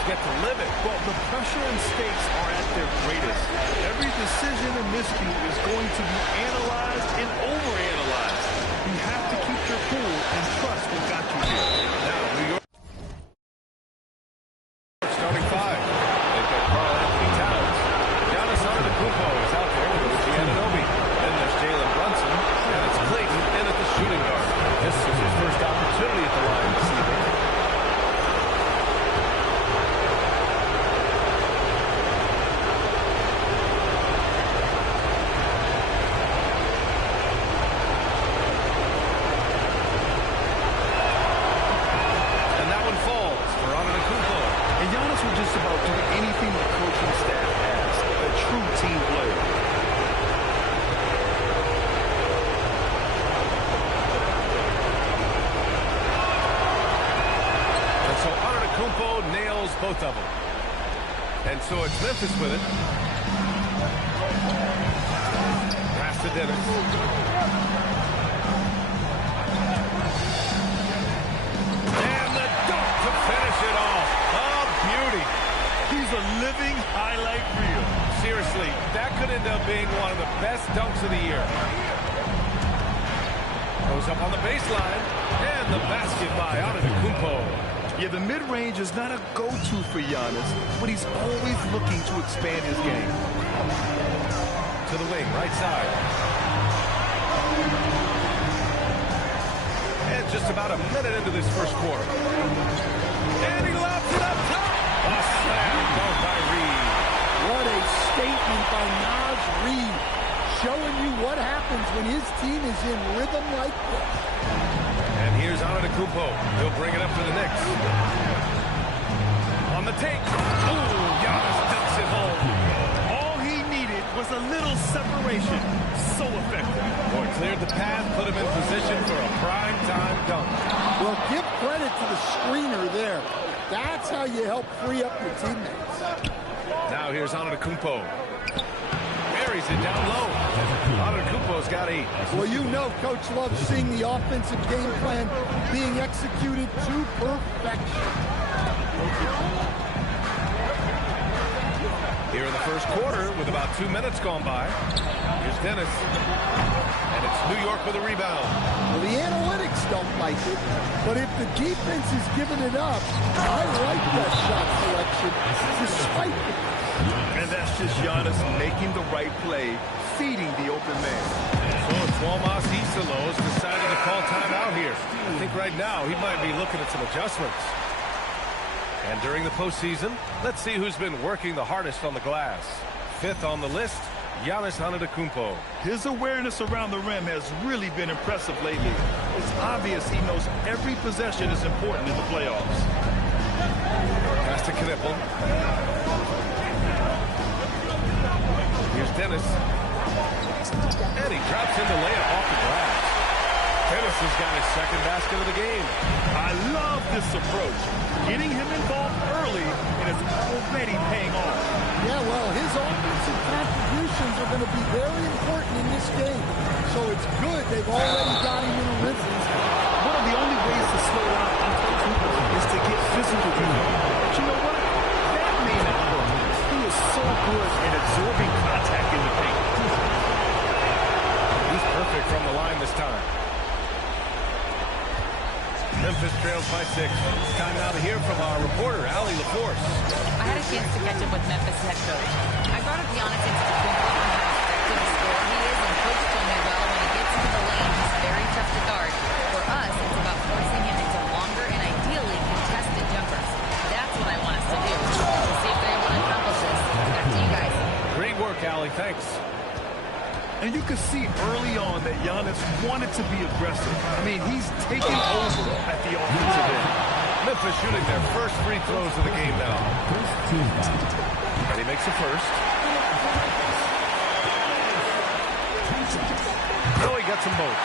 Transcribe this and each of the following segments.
Players get to live it. Well, the pressure and stakes are at their greatest. Every decision and miscue is going to be analyzed and overanalyzed. You have to keep your cool and trust what got you here. Now, New York starting five. They've got Karl-Anthony Towns. Giannis Antetokounmpo is out there with OG Anunoby. Then there's Jalen Brunson. And it's Clayton in at the shooting guard. This is his first opportunity at the line this evening. Nails both of them. And so it's Memphis with it. Pass to Dennis. And the dunk to finish it off. Oh, beauty. He's a living highlight reel. Seriously, that could end up being one of the best dunks of the year. Goes up on the baseline. And the basket by Antetokounmpo. Yeah, the mid-range is not a go-to for Giannis, but he's always looking to expand his game. To the wing, right side. And just about a minute into this first quarter. And he lobs it up top. A slam dunk by Reed. What a statement by Naz Reid, showing you what happens when his team is in rhythm like this. And here's Antetokounmpo. He'll bring it up for the Knicks. On the take. Ooh, Giannis dunks it home. All he needed was a little separation. So effective. Boy, cleared the path, put him in position for a prime-time dunk. Well, give credit to the screener there. That's how you help free up your teammates. Now here's Antetokounmpo. Buries it down low. Antetokounmpo's got 8. Well, you know Coach loves seeing the offensive game plan being executed to perfection. Here in the first quarter, with about 2 minutes gone by, here's Dennis. And it's New York with a rebound. Well, the analytics don't like it, but if the defense is giving it up, I like that shot selection, despite the... And that's just Giannis making the right play, feeding the open man. So Tuomas Isalos decided to call timeout here. I think right now he might be looking at some adjustments. And during the postseason, let's see who's been working the hardest on the glass. 5th on the list, Giannis Antetokounmpo. His awareness around the rim has really been impressive lately. It's obvious he knows every possession is important in the playoffs. Pass to Knippel. Here's Dennis. And he drops in the layup off the glass. Dennis has got his second basket of the game. I love this approach. Getting him involved early, and it's already paying off. Yeah, well, his offensive contributions are going to be very important in this game. So it's good they've already got him in a rhythm. One of the only ways to slow down Antetokounmpo is to get physical with him. But you know what? That may not work. He is so good at absorbing contact in the paint. He's perfect from the line this time. Memphis trails by 6. Time now to hear from our reporter, Allie LaForce. I had a chance to catch up with Memphis head coach. I brought up Giannis Antetokounmpo and how effective a scorer he is, and coach told me, well, when he gets into the lane, he's very tough to guard. For us, it's about forcing him into longer and ideally contested jumpers. That's what I want us to do. We'll see if they're able to accomplish this. Back to you guys. Great work, Allie. Thanks. And you could see early on that Giannis wanted to be aggressive. I mean, he's taking over at the offensive end. Memphis shooting their first free throws of the game now. And he makes the first. No, he gets them both.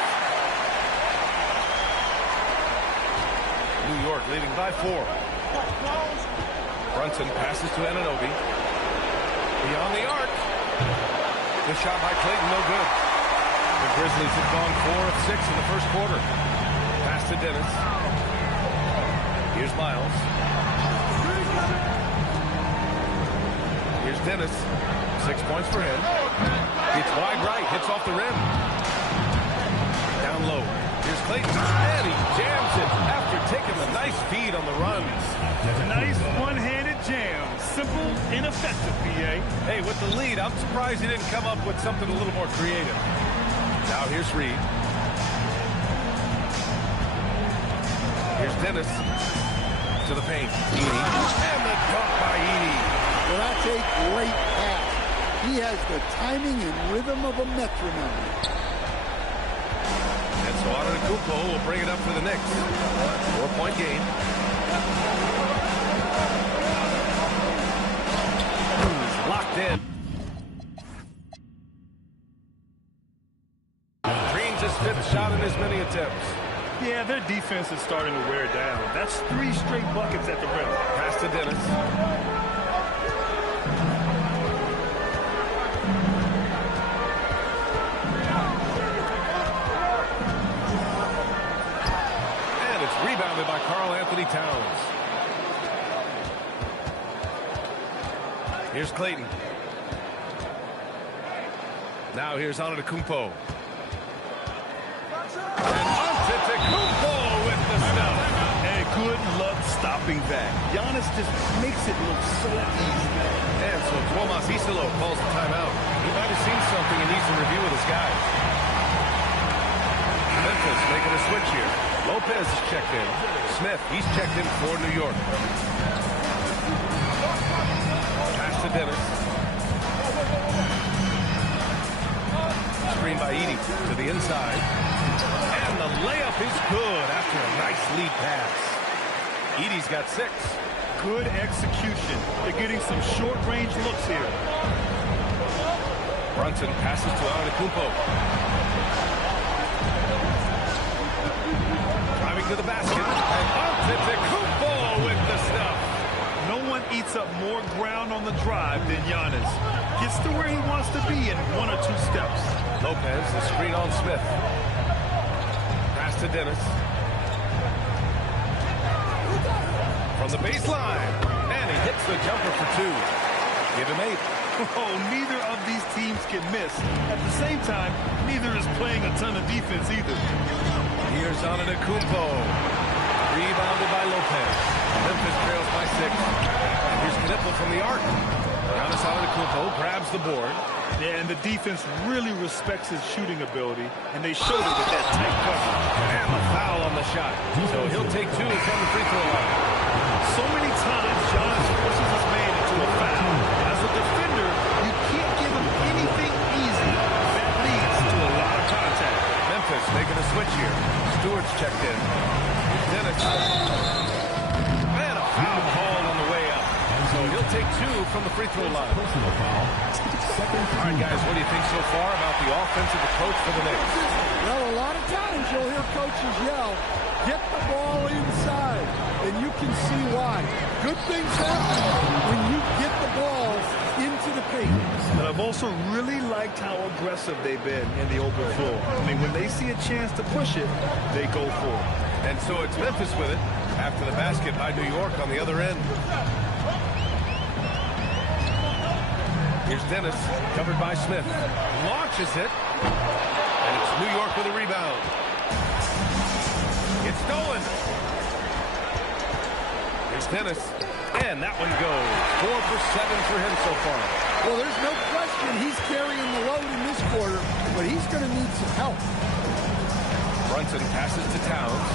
New York leading by 4. Brunson passes to Anunoby. Beyond the arc. The shot by Clayton, no good. The Grizzlies have gone 4 of 6 in the first quarter. Pass to Dennis. Here's Miles. Dennis. 6 points for him. It's wide right. Hits off the rim. Down low. Here's Clayton. And he jams it after taking a nice feed on the run. Nice one-handed jam. Simple and effective, PA. Hey, with the lead, I'm surprised he didn't come up with something a little more creative. Now here's Reed. Here's Dennis to the paint. Edey. And the dunk by Edey. Well, that's a great pass. He has the timing and rhythm of a metronome. And so Antetokounmpo will bring it up for the Knicks. 4-point game. Locked in. Green's his 5th shot in as many attempts. Yeah, their defense is starting to wear down. That's 3 straight buckets at the rim. Pass to Dennis. And it's rebounded by Karl-Anthony Towns. Here's Clayton. Now here's Antetokounmpo. And Antetokounmpo with the stuff. And good luck stopping that. Giannis just makes it look so easy. And so Tomas Isolo calls the timeout. He might have seen something and needs to review with his guys. Memphis making a switch here. Lopez is checked in. Smith, he's checked in for New York. Pass to Dennis. Screen by Edey to the inside. And the layup is good after a nice lead pass. Edey's got 6. Good execution. They're getting some short-range looks here. Brunson passes to Antetokounmpo. Driving to the basket. And Antetokounmpo with the stuff. No one eats up more ground on the drive than Giannis. Gets to where he wants to be in 1 or 2 steps. Lopez, the screen on Smith. Pass to Dennis. From the baseline. And he hits the jumper for 2. Give him 8. Oh, neither of these teams can miss. At the same time, neither is playing a ton of defense either. Here's Antetokounmpo. Rebounded by Lopez. Memphis trails by 6. And here's Knipple from the arc. Giannis Antetokounmpo grabs the board. Yeah, and the defense really respects his shooting ability, and they showed it with that tight coverage. And the foul on the shot. So he'll take 2 from the free throw line. So many times, Giannis forces his man into a foul. As a defender, you can't give him anything easy. That leads to a lot of contact. Memphis making a switch here. Stewart's checked in. Dennis. And a foul called on the way up. So he'll take 2 from the free throw line. All right, guys, what do you think so far about the offensive approach for the Knicks? Well, a lot of times you'll hear coaches yell, get the ball inside, and you can see why. Good things happen when you get the ball into the paint. But I've also really liked how aggressive they've been in the open floor. I mean, when they see a chance to push it, they go for it. And so it's Memphis with it after the basket by New York on the other end. Here's Dennis, covered by Smith. Launches it. And it's New York with a rebound. It's stolen. Here's Dennis. And that one goes. 4 for 7 for him so far. Well, there's no question he's carrying the load in this quarter, but he's going to need some help. Brunson passes to Towns.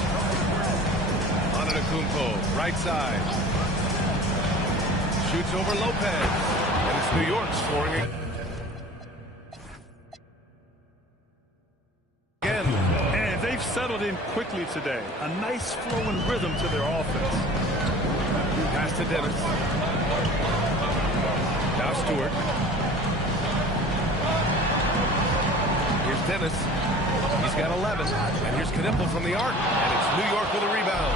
Antetokounmpo, right side. Shoots over Lopez. And it's New York scoring again. And they've settled in quickly today. A nice flowing rhythm to their offense. Pass to Dennis. Now Stewart. Here's Dennis. He's got 11. And here's Knipple from the arc. And it's New York with a rebound.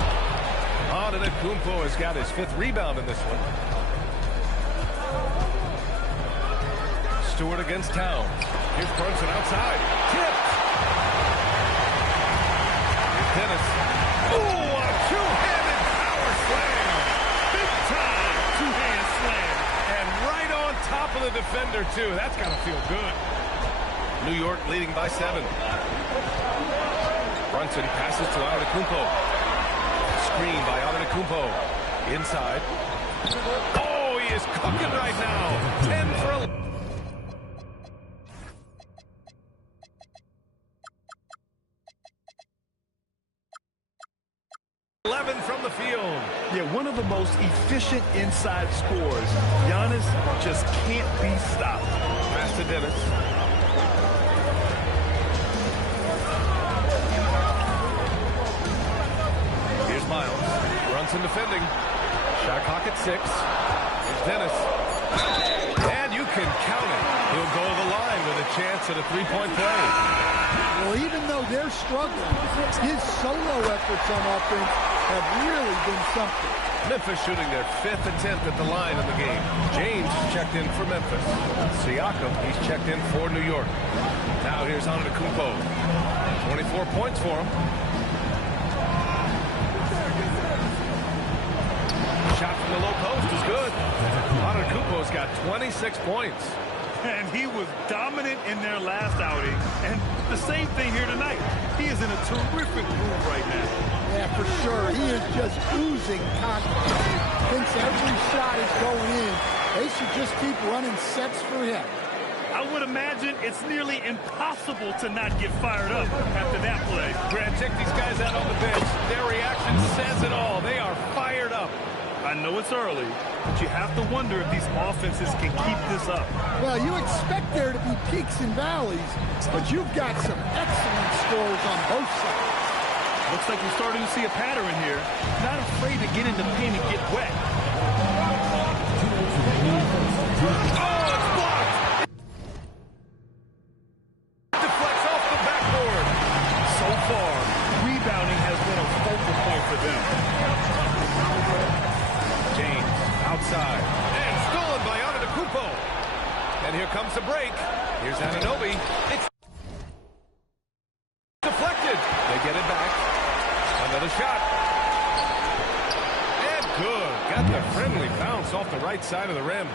Antetokounmpo has got his 5th rebound in this one. Stewart against Towns. Here's Brunson outside. Tipped. Here's Dennis. Ooh, a two-handed power slam. Big time two-hand slam. And right on top the defender, too. That's got to feel good. New York leading by 7. Brunson passes to Antetokounmpo. Screen by Antetokounmpo. Inside. Oh, he is cooking right now. 10 for 11. From the field. Yeah, one of the most efficient inside scorers. Giannis just can't be stopped. Pass to Dennis. Here's Miles. Brunson defending. Shot clock at 6. Here's Dennis. And you can count it. He'll go to the line with a chance at a three-point play. Well, even though they're struggling, his solo efforts on offense have really been something. Memphis shooting their 5th attempt at the line in the game. James checked in for Memphis. Siakam, he's checked in for New York. Now here's Antetokounmpo. 24 points for him. Shot from the low post is good. Antetokounmpo's got 26 points. And he was dominant in their last outing. And the same thing here tonight. He is in a terrific mood right now. Yeah, for sure. He is just oozing confidence. Thinks every shot is going in. They should just keep running sets for him. I would imagine it's nearly impossible to not get fired up after that play. Grant, check these guys out on the bench. Their reaction says it all. They are fired up. I know it's early, but you have to wonder if these offenses can keep this up. Well, you expect there to be peaks and valleys, but you've got some excellent scores on both sides. Looks like we're starting to see a pattern here. Not afraid to get in the paint and get wet. Oh, it's blocked! Deflects off the backboard. So far, rebounding has been a focal point for them. James outside. And stolen by Antetokounmpo. And here comes the break. Here's Anunoby. It's deflected. They get it back. Another shot. And good. Got the friendly bounce off the right side of the rim.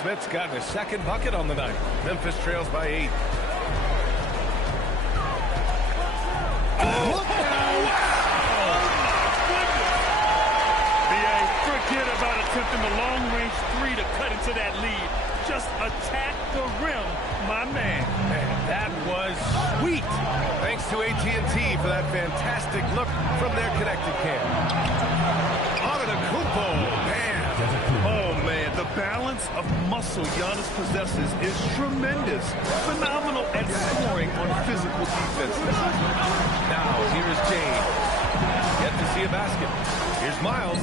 Smith's gotten his 2nd bucket on the night. Memphis trails by 8. Look out! Forget about attempting the long-range 3 to cut into that lead. Just attack the rim, my man. Man, that was sweet. Thanks to AT&T for that fantastic look from their connected cam. Antetokounmpo, man. Oh, man, the balance of muscle Giannis possesses is tremendous. Phenomenal at scoring on physical defenses. Now, here is James. Yet to see a basket. Here's Miles.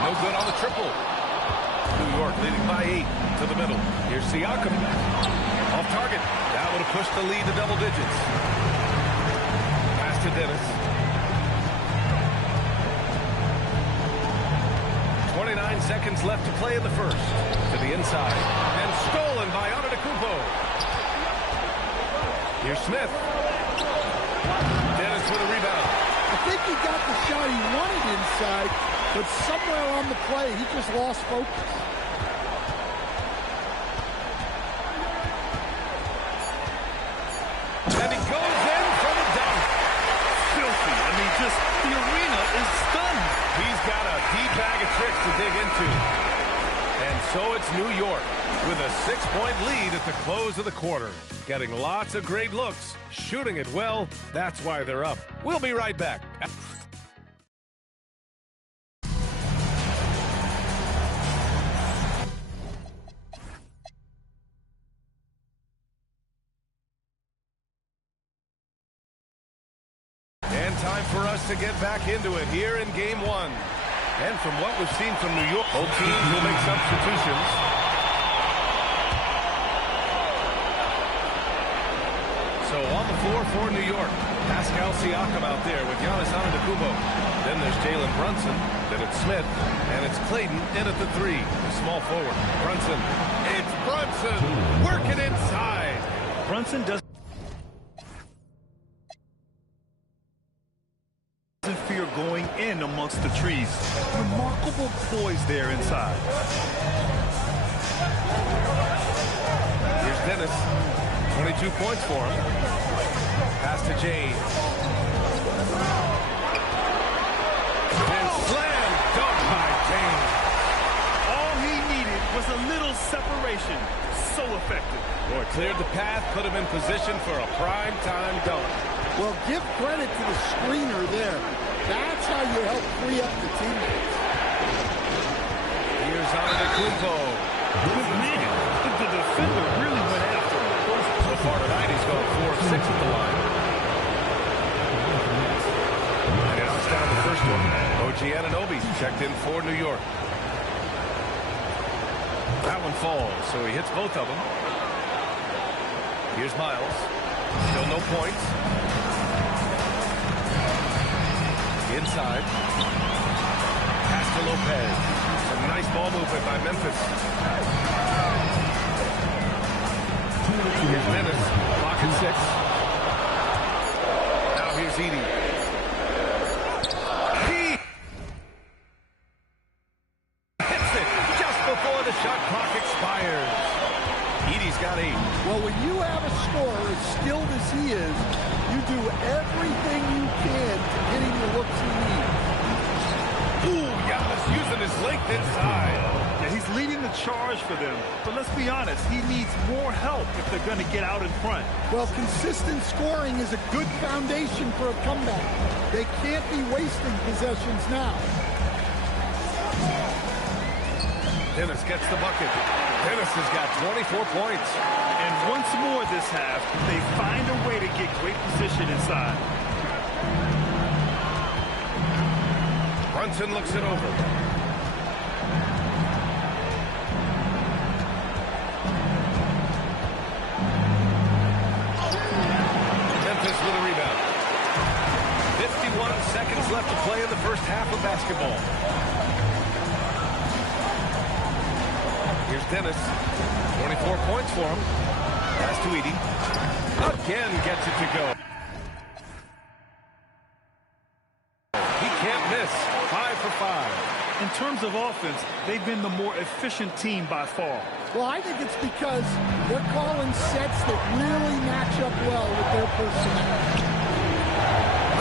No good on the triple. New York leading by 8 to the middle. Here's Siakam. Off target. That would have pushed the lead to double digits. Pass to Dennis. 29 seconds left to play in the first. To the inside. And stolen by Antetokounmpo. Here's Smith. Dennis with a rebound. I think he got the shot he wanted inside, but somewhere on the play, he just lost focus. And he goes in for the dunk. Filthy. I mean, just the arena is stunned. He's got a deep bag of tricks to dig into. And so it's New York with a 6-point lead at the close of the quarter. Getting lots of great looks, shooting it well. That's why they're up. We'll be right back. And time for us to get back into it here in Game 1. And from what we've seen from New York, both teams will make substitutions. So on the floor for New York, Pascal Siakam out there with Giannis Antetokounmpo. Then there's Jalen Brunson. Then it's Smith. And it's Clayton in at the 3. The small forward. Brunson. It's Brunson working inside. Brunson doesn't fear going in amongst the trees. Remarkable poise there inside. Here's Dennis. 22 points for him. Pass to James. And slam dunk by James. All he needed was a little separation. So effective. Boy, cleared the path, put him in position for a prime-time dunk. Well, give credit to the screener there. That's how you help free up the teammates. Here's Antetokounmpo. Man, the defender really went after him. So far tonight, he's gone 4 of 6 at the line. And he knocks down the first one. OG Anunoby checked in for New York. That one falls, so he hits both of them. Here's Miles. Still no points. Inside. Pass to Lopez. Some nice ball movement by Memphis. Here's Dennis. Clock at 6. Now here's Edey. He hits it just before the shot clock expires. Edey's got 8. Well, when you have a scorer as skilled as he is, you do everything you can to get him the looks he needs. Ooh, Giannis using his length inside. Yeah, he's leading the charge for them. But let's be honest, he needs more help if they're going to get out in front. Well, consistent scoring is a good foundation for a comeback. They can't be wasting possessions now. Dennis gets the bucket. Dennis has got 24 points. And once more this half, they find a way to get great position inside. Brunson looks it over. Memphis with a rebound. 51 seconds left to play in the first half of basketball. Here's Dennis. 24 points for him. Pass to Edey. Again gets it to go. He can't miss. 5 for 5. In terms of offense, they've been the more efficient team by far. Well, I think it's because they're calling sets that really match up well with their personnel.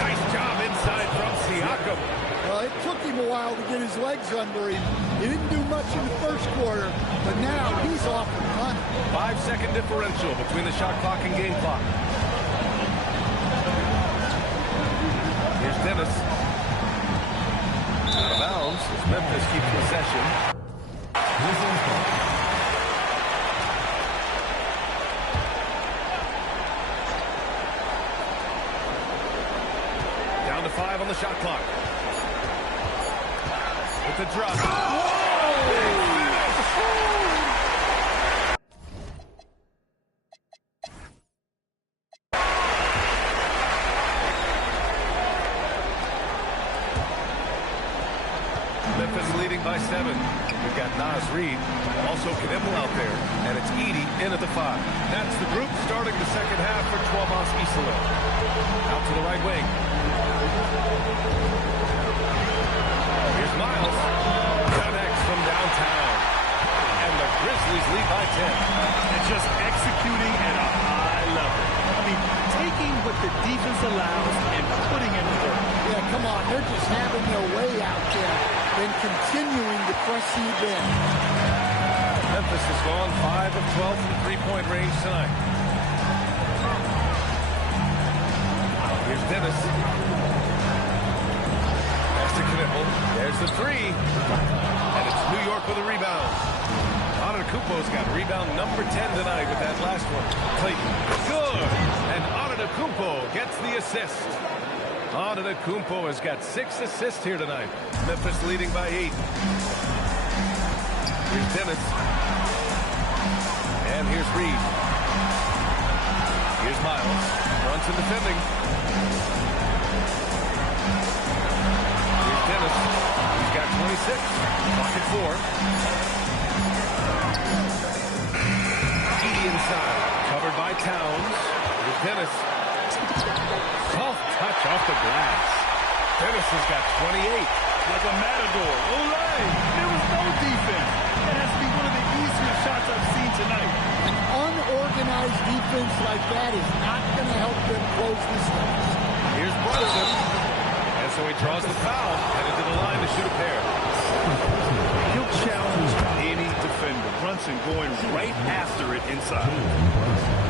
Nice job inside from Siakam. Well, it took him a while to get his legs under him. He didn't do much in the first quarter, but now he's off and running. 5-second differential between the shot clock and game clock. Here's Dennis. Out of bounds as Memphis keeps possession. Down to 5 on the shot clock. With the drop. Memphis leading by 7. We've got Naz Reid, also Knipple out there, and it's Edey in at the 5. That's the group starting the second half for Tuomas Isalo. Out to the right wing. Here's Miles. Connects from downtown. And the Grizzlies lead by 10. And just executing at a high level. I mean, taking what the defense allows and putting in the work. Yeah, come on. They're just having their way out there and continuing to press the advantage. Memphis has gone 5 of 12 from the three-point range tonight. Here's Dennis. Pass to Knipple. There's the 3. And it's New York with a rebound. Antetokounmpo's got rebound number 10 tonight with that last one. Clayton. Good. And Antetokounmpo gets the assist. Antetokounmpo has got 6 assists here tonight. Memphis leading by 8. Here's Dennis. And here's Reid. Here's Miles. Brunson defending. Here's Dennis. He's got 26. Clock at 4. Edey inside. Covered by Towns. Here's Dennis. Soft touch off the glass. Dennis has got 28. Like a matador. Olay! There was no defense. That has to be one of the easier shots like that is not going to help them close this deficit. Here's Brunson. And so he draws the foul, headed to the line to shoot a pair. He'll challenge any defender. Brunson going right after it inside.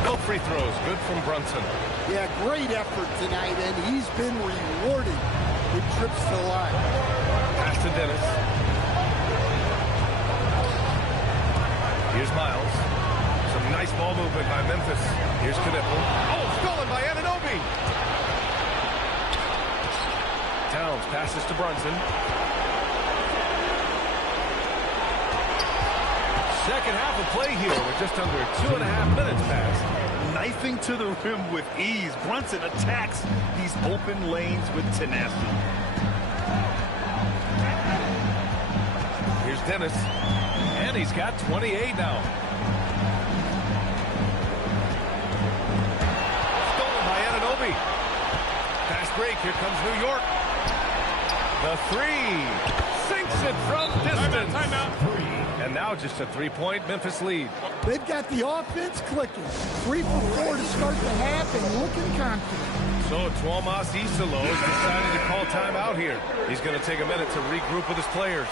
No free throws. Good from Brunson. Yeah, great effort tonight, and he's been rewarded with trips to the line. Pass to Dennis. Here's Miles. Some nice ball movement by Memphis. Here's Knipple. Oh, stolen by Anunoby. Towns passes to Brunson. Second half of play here with just under 2.5 minutes passed. Knifing to the rim with ease. Brunson attacks these open lanes with tenacity. Here's Dennis. And he's got 28 now. Stolen by Anunoby. Fast break. Here comes New York. The three. Sinks it from distance. Timeout. And now just a three-point Memphis lead. They've got the offense clicking. 3 for 4 to start the half and looking confident. So Tuomas Isalos decided to call timeout here. He's going to take a minute to regroup with his players.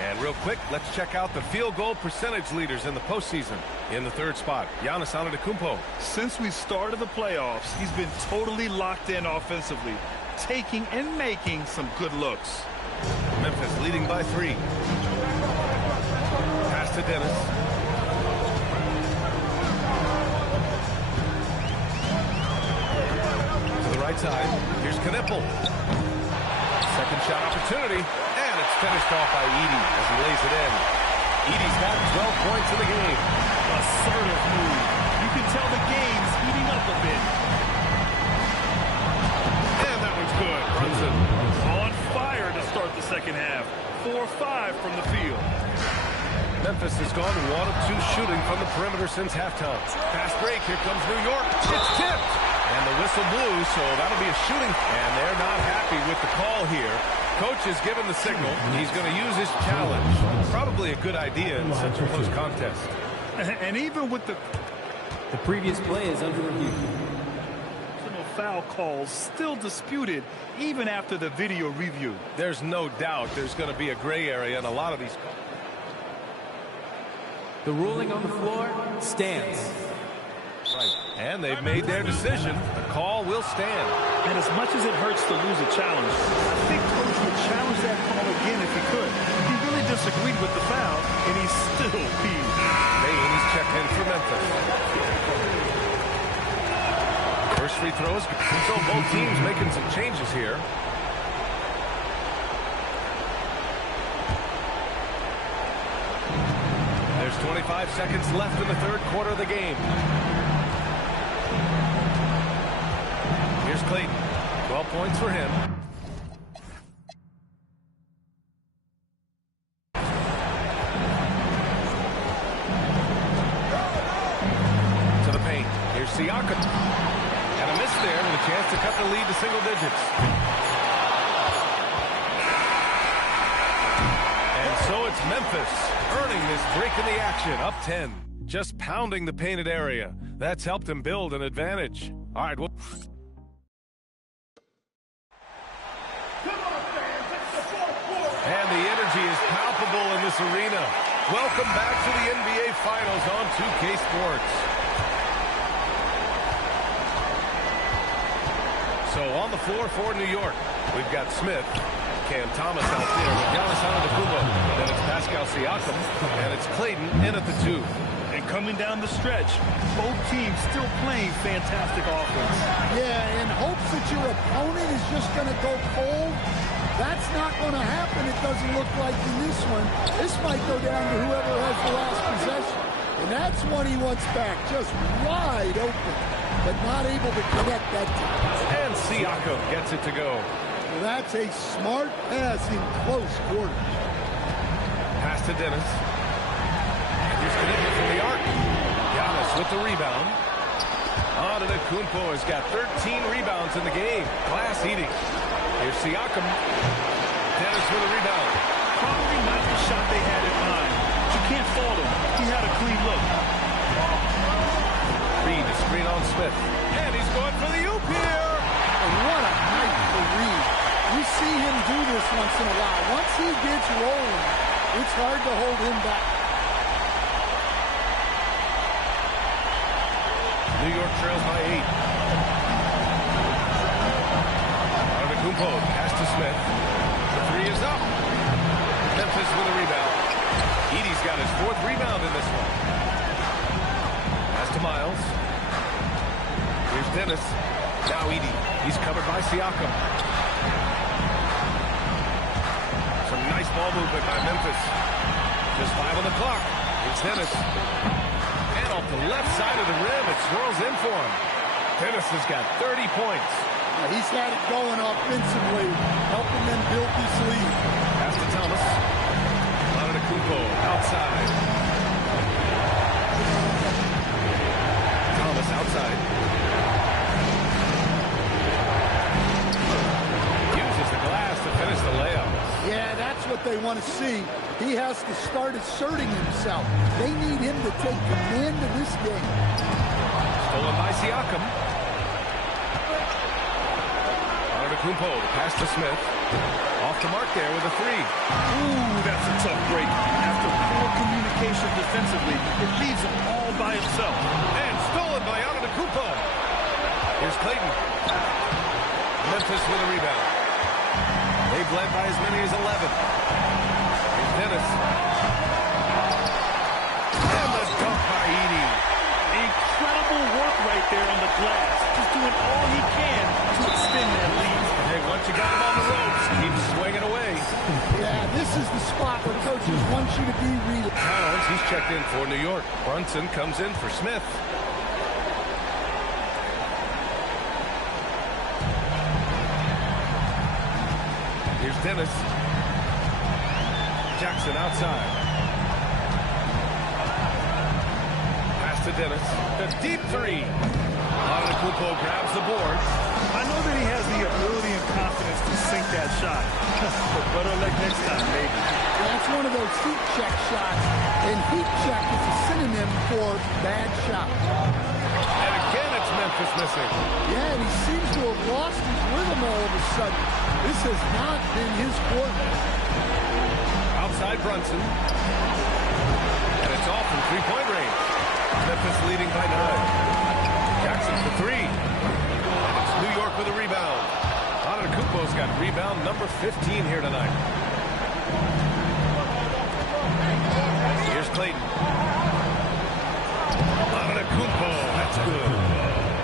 And real quick, let's check out the field goal percentage leaders in the postseason. In the third spot, Giannis Antetokounmpo. Since we started the playoffs, he's been totally locked in offensively, taking and making some good looks. Memphis leading by 3. Pass to Dennis. To the right side. Here's Knipple. Second shot opportunity. And it's finished off by Edey as he lays it in. Edey's got 12 points in the game. Assertive move. You can tell the game's heating up a bit. And that one's good. Brunson. On fire to start the second half. 4-5 from the field. Memphis has gone 1 of 2 shooting from the perimeter since halftime. Fast break. Here comes New York. It's tipped. And the whistle blew, so that'll be a shooting. And they're not happy with the call here. Coach has given the signal. He's going to use his challenge. Probably a good idea in such a close contest. And even with the previous play is under review. foul calls still disputed even after the video review. There's no doubt there's going to be a gray area in a lot of these calls. The ruling on the floor stands. Right. And they've made their decision. The call will stand. And as much as it hurts to lose a challenge, I think Coach would challenge that call again if he could. He really disagreed with the foul, and he's still peeved. Baines checked in for Memphis. First free throws. So both teams making some changes here. There's 25 seconds left in the third quarter of the game. Here's Clayton. 12 points for him. To the paint. Here's Siakam. And a miss there with a chance to cut the lead to single digits. And so it's Memphis earning this break in the action. Up 10. Just pounding the painted area. That's helped him build an advantage. All right, well... And the energy is palpable in this arena. Welcome back to the NBA Finals on 2K Sports. So on the floor for New York, we've got Smith, Cam Thomas out there with Giannis Antetokounmpo. Then it's Pascal Siakam, and it's Clayton in at the 2. And coming down the stretch, both teams still playing fantastic offense. Yeah, in hopes that your opponent is just going to go cold. That's not going to happen, it doesn't look like in this one. This might go down to whoever has the last possession. And that's one he wants back, just wide open, but not able to connect that time. And Siakam gets it to go. Well, that's a smart pass in close quarters. Pass to Dennis. And here's Knipple from the arc. Giannis with the rebound. Antetokounmpo has got 13 rebounds in the game. Class eating. Here's Siakam. Dennis with a rebound. Probably not the shot they had in mind. But you can't fault him. He had a clean look. Reed screen on Smith. And he's going for the oop here. What a night for Reed. You see him do this once in a while. Once he gets rolling, it's hard to hold him back. New York trails by 8. Antetokounmpo, pass to Smith. The three is up. Memphis with a rebound. Edey's got his 4th rebound in this one. Pass to Miles. Here's Dennis. Now Edey. He's covered by Siakam. Some nice ball movement by Memphis. Just 5 on the clock. Here's Dennis. And off the left side of the rim, it swirls in for him. Dennis has got 30 points. He's had it going offensively, helping them build this lead. Pass to Thomas. Antetokounmpo outside. Thomas outside. Uses the glass to finish the layup. Yeah, that's what they want to see. He has to start asserting himself. They need him to take command of this game. Stolen by Siakam. Antetokounmpo, pass to Smith. Off the mark there with a 3. Ooh, that's a tough break. After poor communication defensively, it leaves him all by himself. And stolen by Antetokounmpo. Here's Clayton. Memphis with a rebound. They've led by as many as 11. Here's Dennis. And the dunk by Edey. Incredible work right there on the glass. Just doing all he can to extend that lead. Hey, once you got him on the ropes, keep swinging away. Yeah, this is the spot where coaches want you to be real. Towns, he's checked in for New York. Brunson comes in for Smith. Here's Dennis. Jackson outside. Pass to Dennis. The deep 3. Antetokounmpo grabs the board. I know that he has the ability and confidence to sink that shot. But better luck next time, maybe. That's one of those heat check shots. And heat check is a synonym for bad shot. And again, it's Memphis missing. Yeah, and he seems to have lost his rhythm all of a sudden. This has not been his quarter. Outside Brunson. And it's off from 3-point range. Memphis leading by 9. Jackson for 3. And it's New York with a rebound. Antetokounmpo's got rebound number 15 here tonight. Here's Clayton. Antetokounmpo, that's good.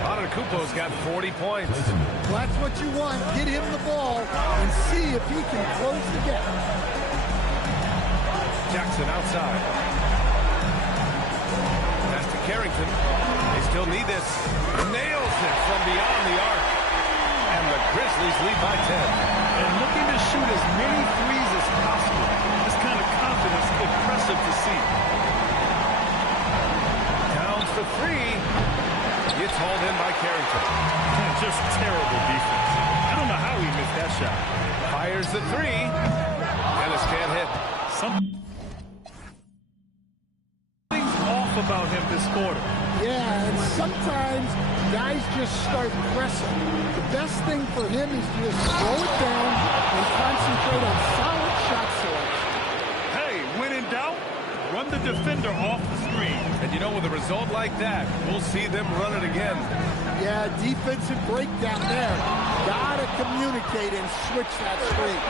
Antetokounmpo's got 40 points. Well, that's what you want. Get him the ball and see if he can close the gap. Jackson outside. Pass to Carrington. They still need this. Nails it from beyond the arc. And the Grizzlies lead by 10. And looking to shoot as many threes as possible. This kind of confidence is impressive to see. Towns for 3. It's hauled in by Carrington. Just terrible defense. I don't know how he missed that shot. Fires the 3. Dennis can't hit. Something's off about him this quarter. Yeah, and sometimes guys just start pressing. The best thing for him is to just slow it down and concentrate on solid shot selection. Hey, when in doubt, run the defender off the screen. And you know, with a result like that, we'll see them run it again. Yeah, defensive breakdown there. Gotta communicate and switch that screen.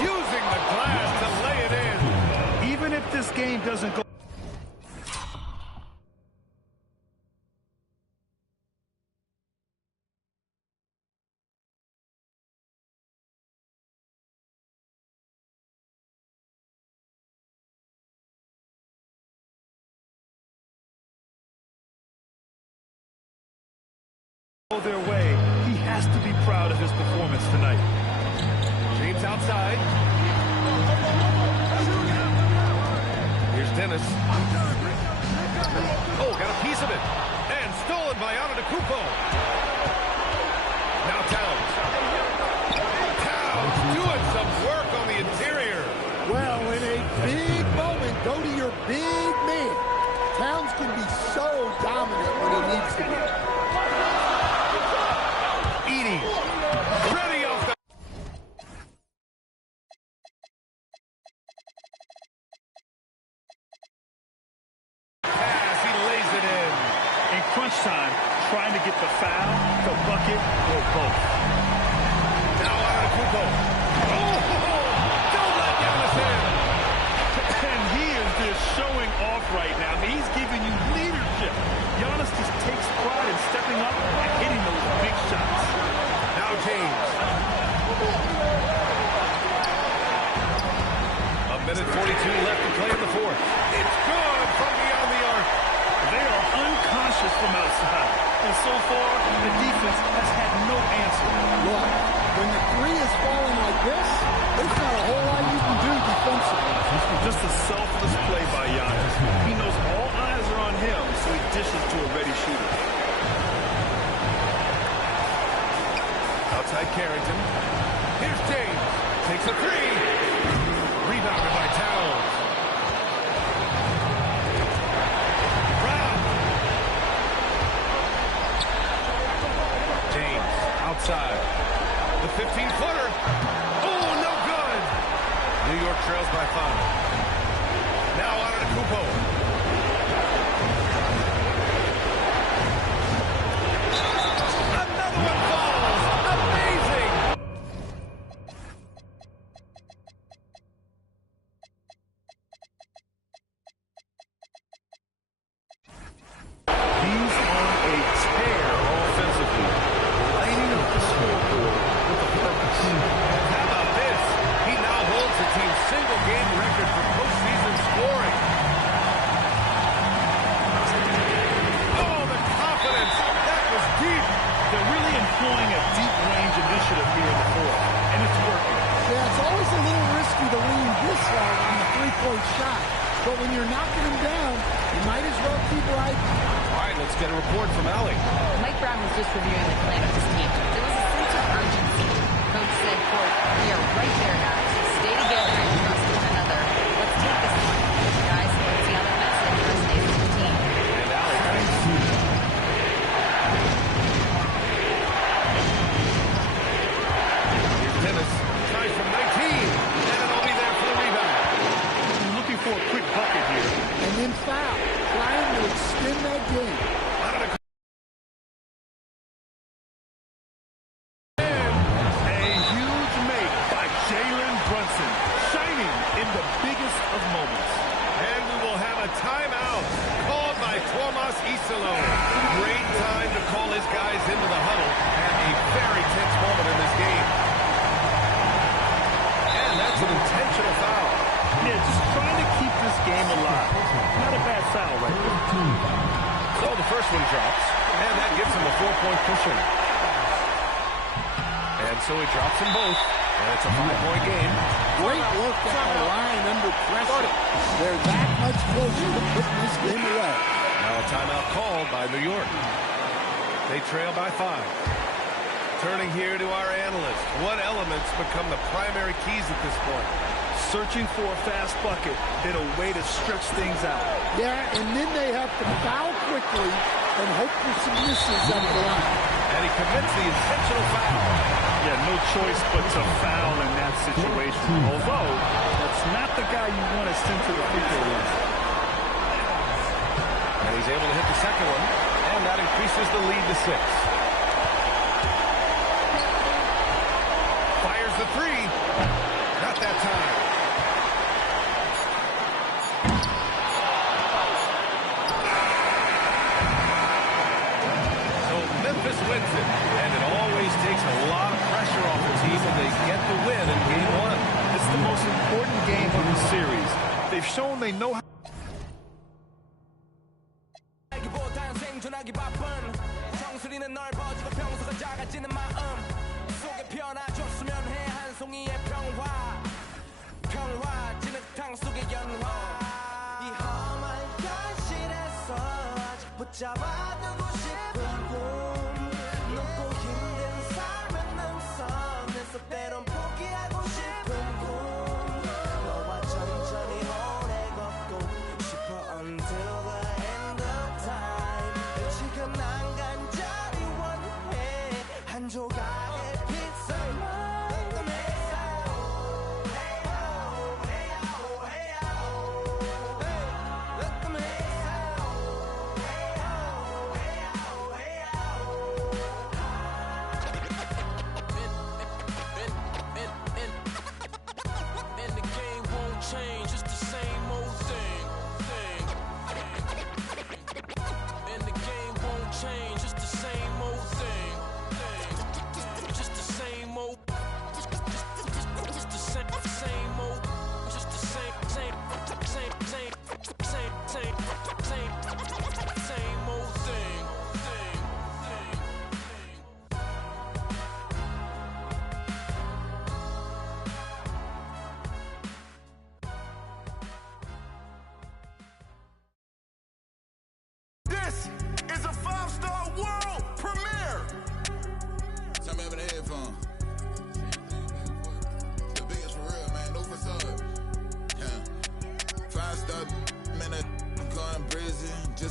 Using the glass to lay it in. Even if this game doesn't go their way, he has to be proud of his performance tonight. James outside. Here's Dennis. Oh, got a piece of it. And stolen by Antetokounmpo. Now Towns. big moment, go to your big man. Towns can be so dominant when he needs to be. Edey, ready off the pass. He lays it in. In crunch time, trying to get the foul, the bucket, or both. Now Antetokounmpo. Oh, don't let Giannis in. And he is just showing off right now. I mean, he's giving you leadership. Giannis just takes pride in stepping up and hitting those big shots. Now James. A minute 42 left to play in the fourth. It's good from beyond the arc. They are unconscious from outside. And so far, the defense has had no answer. Look, when the three is falling like this, there's not a whole lot you can do defensively. Just a selfless play by Giannis. He knows all eyes are on him, so he dishes to a ready shooter. Outside Carrington. Here's James. Takes a three. Rebounded by Towns. Brown. James outside. The 15-footer. Oh, no good. New York trails by 5. Now Antetokounmpo. Another one falls. Amazing. He's on a tear offensively, lighting up the scoreboard with a purpose. How about this? He now holds the team's single-game record for postseason scoring. Oh, the confidence. That was deep. They're really employing a deep range initiative here in the fourth, and it's working. Yeah, it's always a little risky to lean this long on the three-point shot. But when you're knocking him down, you might as well keep right. All right, let's get a report from Allie. Mike Brown was just reviewing the plan of his team. There was a sense of urgency. Coach said, quote, "We are right there, guys. Stay together and trust one another. Let's take this one. Guys, let's see how that message resonates with the team." And Allie, thanks. Here's Dennis. Tries from 19. And it'll be there for the rebound. Looking for a quick bucket here. And then foul, trying to extend that game. A huge make by Jalen Brunson, shining in the biggest of moments. And we will have a timeout called by Tomas Isalo. Great time to call his guys into the huddle at a very tense moment in this game. And that's an intentional foul. Yeah, just trying to keep this game alive. Not a bad foul right there. So the first one drops, and that gives him a 4-point cushion. And so he drops them both, and it's a 5-point game. Great work at the line under pressure. They're that much closer to putting this game away. Now a timeout called by New York. They trail by 5. Turning here to our analyst. What elements become the primary keys at this point? Searching for a fast bucket, then a way to stretch things out. Yeah, and then they have to foul quickly and hope for some misses at the line. And he commits the intentional foul. Yeah, no choice but to foul in that situation. Although, that's not the guy you want to send to the free throw line. And he's able to hit the second one, and that increases the lead to 6. Fires the three. Not that time. So Memphis wins it, and it always takes a lot of pressure off the team when they get the win in Game 1. It's the most important game of the series. They've shown they know how. 잡아두고 싶은 꿈 높고 힘든 삶의 능선에서 때론 포기하고 싶은 꿈 너와 천천히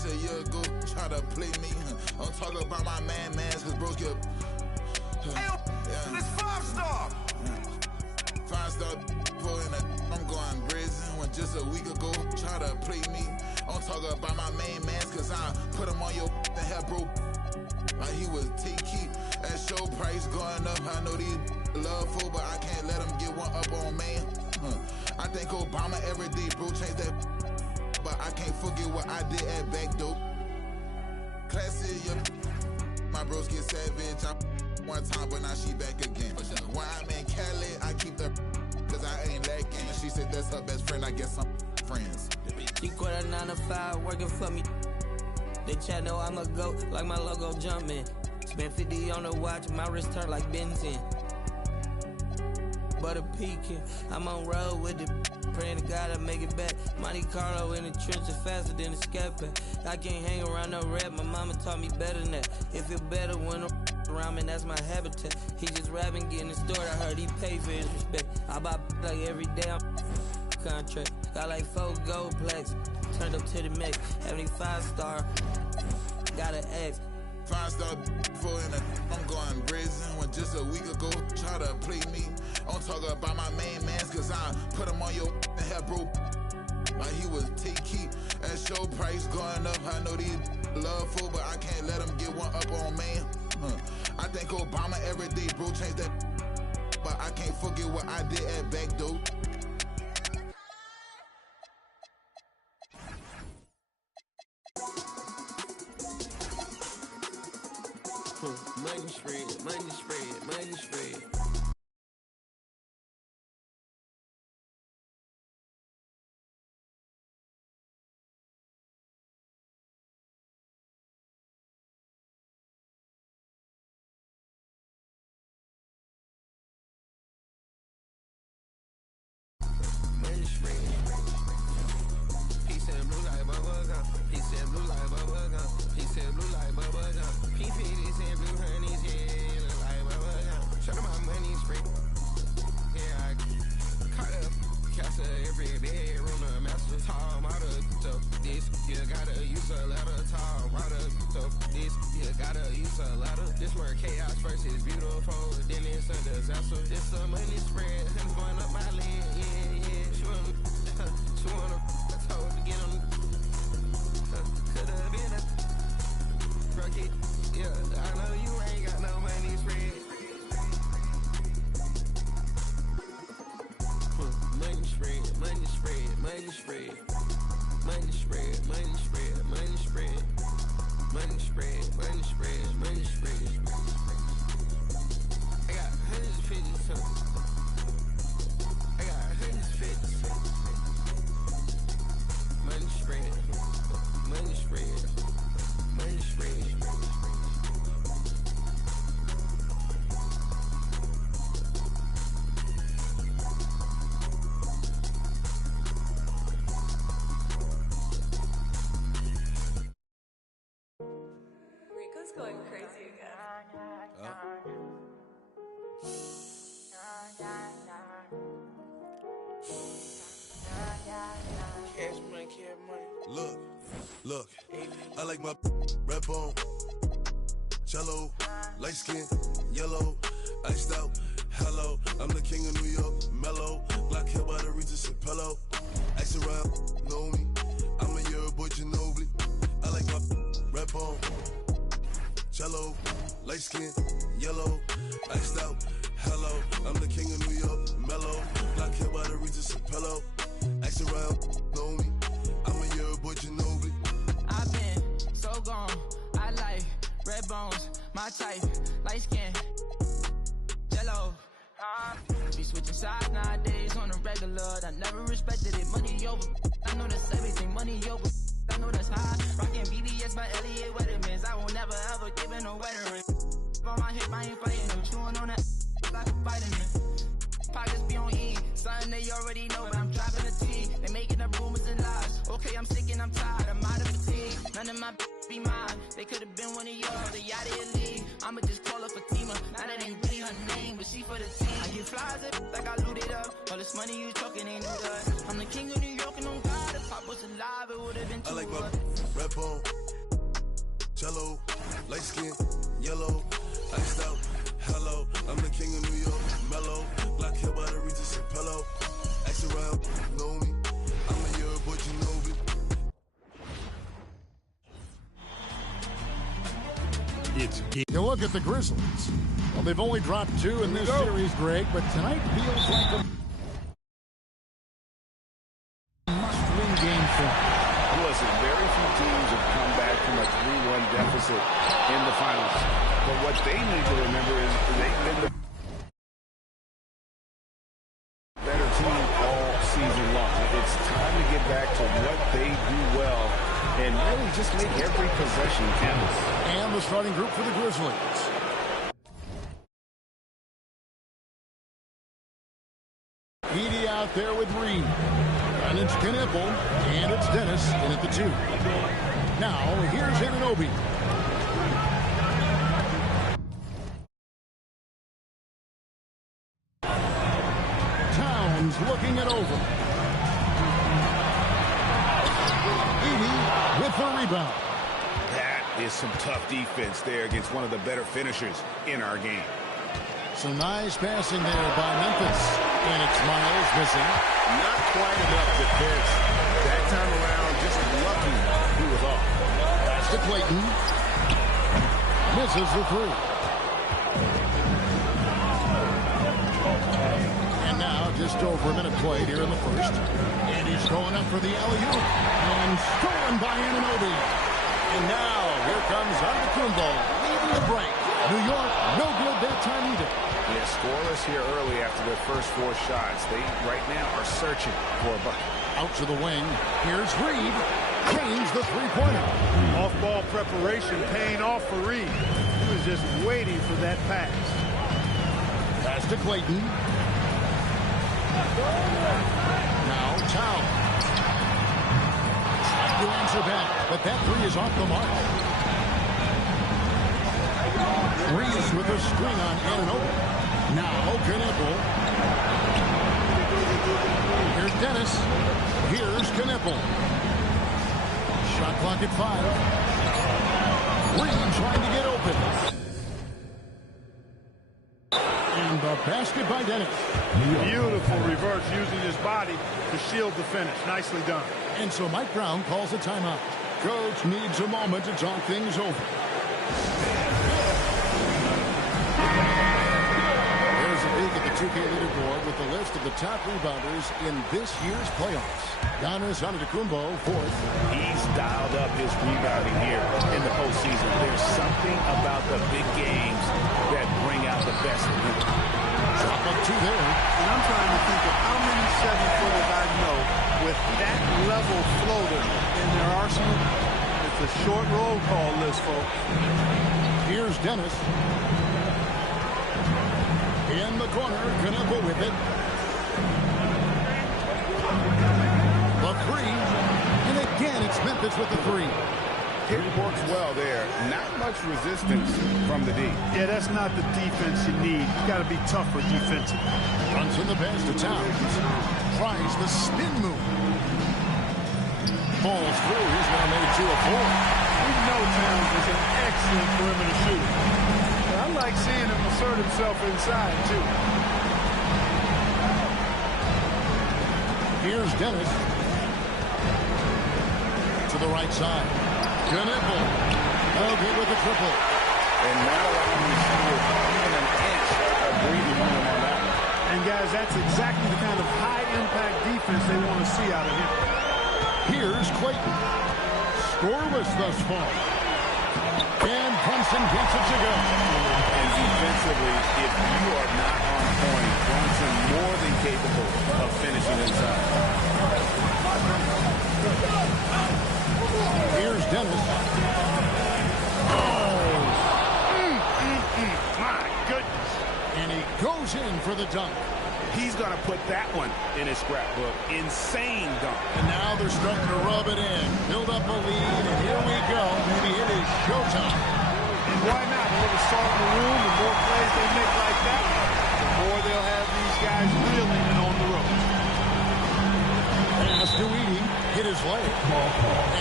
a year ago, try to play me. I'm talking about my mans, cause bros get. It's 5-star. 5-star in a, I'm going brazen. When just a week ago, try to play me. I'm talking about my mans, cause I put him on your and have bro. Like he was T-Key. That show price going up. I know these love for, but I can't let them get one up on man. I think Obama every day, bro, changed that. But I can't forget what I did at back dope. Classy, yeah. My bros get savage. I one time, but now she back again. When I'm in Cali, I keep the cause I ain't lacking. She said that's her best friend, I guess I'm friends. She quit a 9 to 5 working for me. They chat know I'm a goat, like my logo jumping. Spent 50 on the watch, my wrist turned like benzene. Butter peeking, I'm on road with it. Praying to God I make it back. Monte Carlo in the trenches faster than a scat pack. I can't hang around no rap, my mama taught me better than that. It feel better when around me, that's my habitat. He just rapping, getting stored. I heard he pay for his respect. I buy like every day. I'm contract. Got like 4 gold plaques. Turned up to the max. 75-star. Got an X. 5-star in a, I'm going brazen. When just a week ago, try to play me. I'm talking about my mans, cause I put him on your and have bro. Like he was T-Key. That show price going up. I know these love for, but I can't let them get one up on man. I think Obama every day, bro, changed that. But I can't forget what I did at back dope. Money spread, money spread, money spread. Money spread. He said blue like bubble gum. He said blue like bubble gum. He said blue like bubble gum. He said blue honey's yeah, look like bubble gum. Show them my money spread. Yeah, I caught up. Castle every bedroom, a master tall model. So this, you gotta use a ladder, tall model. So this, you gotta use a ladder. This where chaos first is beautiful, then it's a disaster. This the money spread, I'm going up my leg, yeah, yeah. She wanna told to get on. Could've been a rocket, yeah. I know you ain't got no money spread. Money spread, money spread, money spread, money spread, money spread, money spread, money spread, money spread, money spread. I got 150 something. I got 150 something. Money spread, money spread, money spread. Rico's going crazy again. Cash money, cash money. Look, I like my red bone, cello, light skin, yellow, iced out. Hello, I'm the king of New York, mellow. Black hair by the Regis and pillow. Ice around, know me. I'm a year boy, Ginobili. I like my red bone, cello, light skin, yellow, iced out. Hello, I'm the king of New York, mellow. Black hair by the Regis and pillow. Ice around, know me. I'm a year boy, Ginobili. I've been so gone. I like red bones, my type, light skin, jello. Be switching sides nowadays on the regular. I never respected it. Money over. I know that's everything. Money over. I know that's high. Rockin' BBS by Elliot Weathermans. I will never ever give in a wedding ring. On my hip, I ain't fighting them. Chewing on that like a vitamin. Pockets be on E. Something they already know, but I'm driving a T. They making up rumors and lies. Okay, I'm sick and I'm tired. I'm out of fatigue. None of my must be mine. They could have been one of y'all, the Yachty League. I'ma just call her Fatima. Now that ain't really her name, but she for the team. I get flies up like I looted up. All this money you talking ain't no good. I'm the king of New York and on God. If Pop was alive, it would have been too. I like my red bone, jello, light skin, yellow, iced out. Hello, I'm the king of New York, mellow. Black hair by the Regis and pillow. Ask around, know me. I'm a year boy, you know me. You look at the Grizzlies. Well, they've only dropped 2 in this series, Greg, but tonight feels like a must-win game for them. Listen, very few teams have come back from a 3-1 deficit in the finals. But what they need to remember is they've been the better team all season long. It's time to get back to what they do well and really just make every possession count. And the starting group for the Grizzlies. Edey out there with Reed. And it's Knipple. And it's Dennis in at the 2. Now, here's Anunoby. Towns looking it over. Edey with the rebound. That is some tough defense there against one of the better finishers in our game. Some nice passing there by Memphis. And it's Miles missing. Not quite enough defense. That time around, just lucky he was off. Pass to Clayton. Misses the 3. And now just over a minute played here in the first. And he's going up for the alley-oop. And stolen by Anunoby. And now here comes Antetokounmpo leading the break. New York, no good that time either. Yeah, scoreless here early after their first 4 shots. They, right now, are searching for a bucket. Out to the wing. Here's Reed. Change the three-pointer. Off-ball preparation paying off for Reed. He was just waiting for that pass. Pass to Clayton. Now Towns. Trying to answer back, but that 3 is off the mark. Reeves with a screen on Anunoby. Now Knipple. Here's Dennis. Here's Knipple. Shot clock at 5. Reed trying to get open. And the basket by Dennis. Beautiful reverse using his body to shield the finish. Nicely done. And so Mike Brown calls a timeout. Coach needs a moment to talk things over. Look at the 2K leaderboard with the list of the top rebounders in this year's playoffs. Giannis Antetokounmpo, 4th. He's dialed up his rebounding here in the postseason. There's something about the big games that bring out the best in him. Drop up 2 there. And I'm trying to think of how many 7-footers I know with that level floater in their arsenal. It's a short roll call list, folks. Here's Dennis. In the corner, Knipple with it. The 3. And again, it's Memphis with the 3. It works well there. Not much resistance from the D. Yeah, that's not the defense you need. You got to be tougher defensively. Runs in the pass to Towns. Tries the spin move. Falls through. He's now made 2 of 4. We know Towns is an excellent perimeter shooter. I like seeing him assert himself inside, too. Here's Dennis. To the right side. Knipple. Oh, good with the triple. And not allowing the shooter even an inch of breathing room on that one. And, guys, that's exactly the kind of high-impact defense they want to see out of him. Here's Clayton. Scoreless thus far. And Brunson gets it to go. And defensively, if you are not on point, Brunson more than capable of finishing inside. Here's Dennis. Oh! My goodness. And he goes in for the dunk. He's going to put that one in his scrapbook. Insane dunk. And now they're starting to rub it in. Build up a lead, and here we go. Maybe showtime. And why not? A little salt in the room, the more plays they make like that, the more they'll have these guys reeling and on the road. Pass to Edey, hit his leg.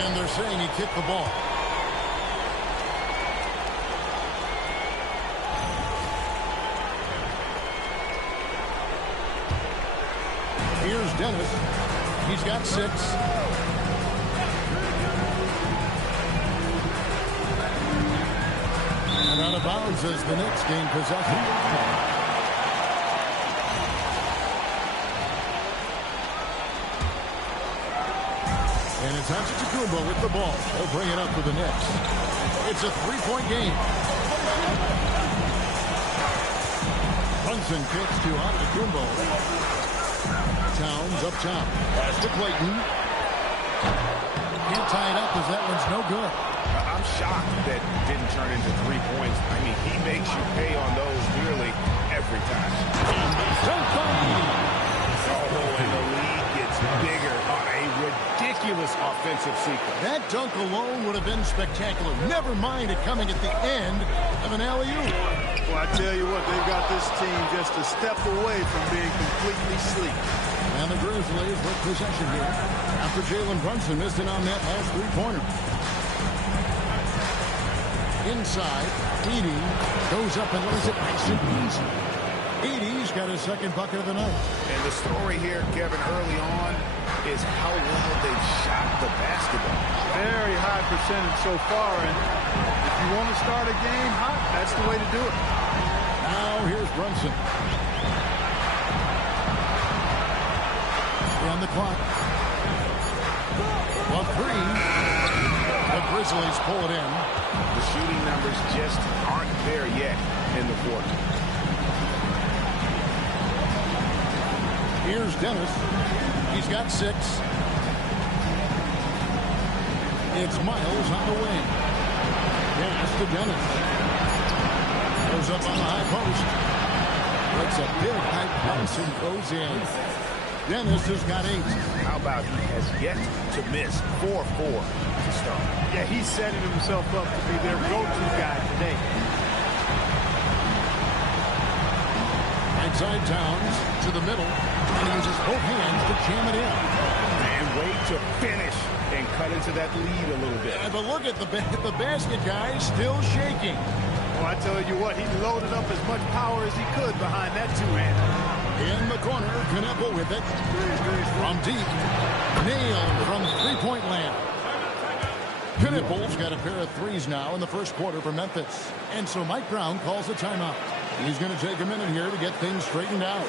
And they're saying he kicked the ball. Here's Dennis. He's got 6. And out of bounds as the Knicks gain possession. And it's Antetokounmpo with the ball. They'll bring it up for the Knicks. It's a 3-point game. Brunson kicks to Antetokounmpo. Towns up top. Pass to Clayton. Can't tie it up as that one's no good. I'm shocked that didn't turn into 3 points. I mean, he makes you pay on those nearly every time. Oh, and the lead gets bigger on a ridiculous offensive sequence. That dunk alone would have been spectacular. Never mind it coming at the end of an alley-oop. Well, I tell you what, they've got this team just a step away from being completely asleep. And the Grizzlies with possession here after Jalen Brunson missed it on that last 3-pointer. Inside, Edey goes up and lays it nice and easy. Edey's got his second bucket of the night. And the story here, Kevin, early on is how well they've shot the basketball. Very high percentage so far, and if you want to start a game hot, that's the way to do it. Now here's Brunson. On the clock. A 3. The Grizzlies pull it in. The shooting numbers just aren't there yet in the quarter. Here's Dennis. He's got 6. It's Miles on the wing. Pass to Dennis. Goes up on the high post. It's a big high pass and goes in. Dennis has got 8. How about he has yet to miss 4-4 to start? Yeah, he's setting himself up to be their go-to guy today. Inside Towns to the middle. And he uses both hands to jam it in. And wait to finish and cut into that lead a little bit. Yeah, but look at the basket guy still shaking. Well, I tell you what, he loaded up as much power as he could behind that two-hander. In the corner, Kneppel with it. From deep. Nailed from three-point land. Kneppel's got a pair of threes now in the first quarter for Memphis. And so Mike Brown calls a timeout. He's going to take a minute here to get things straightened out.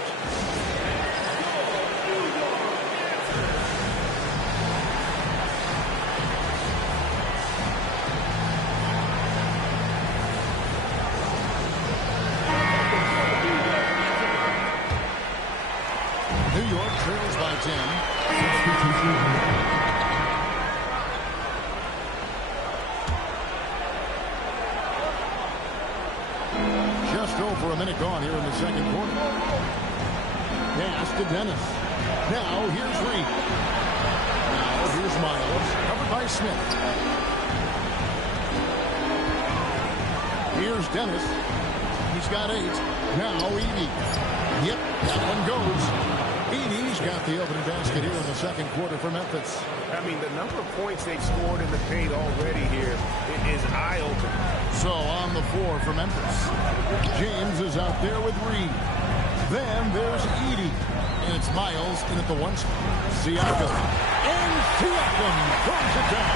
New York trails by 10. Just over a minute gone here in the second quarter. Pass to Dennis. Now here's Reed. Now here's Miles. Covered by Smith. Here's Dennis. He's got 8. Now Edey. Yep, that one goes. Edey's got the opening basket here in the second quarter for Memphis. I mean, the number of points they've scored in the paint already here is eye-opening. So on the floor for Memphis. James is out there with Reed. Then there's Edey. And it's Miles in at the 1 spot. Siakam. And Siakam throws it down.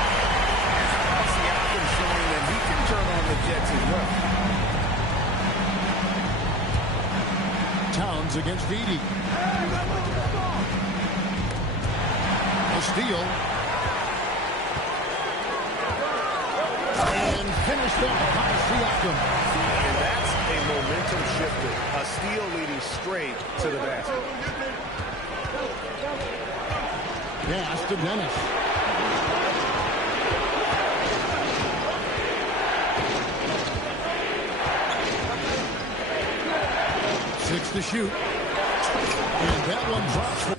Siakam showing that he can turn on the Jets as well. Towns against Edey. A steal. And finished up by Siakam. And that's a momentum shifter. A steal leading straight to the basket. Pass to Dennis. Six to shoot. And that one drops for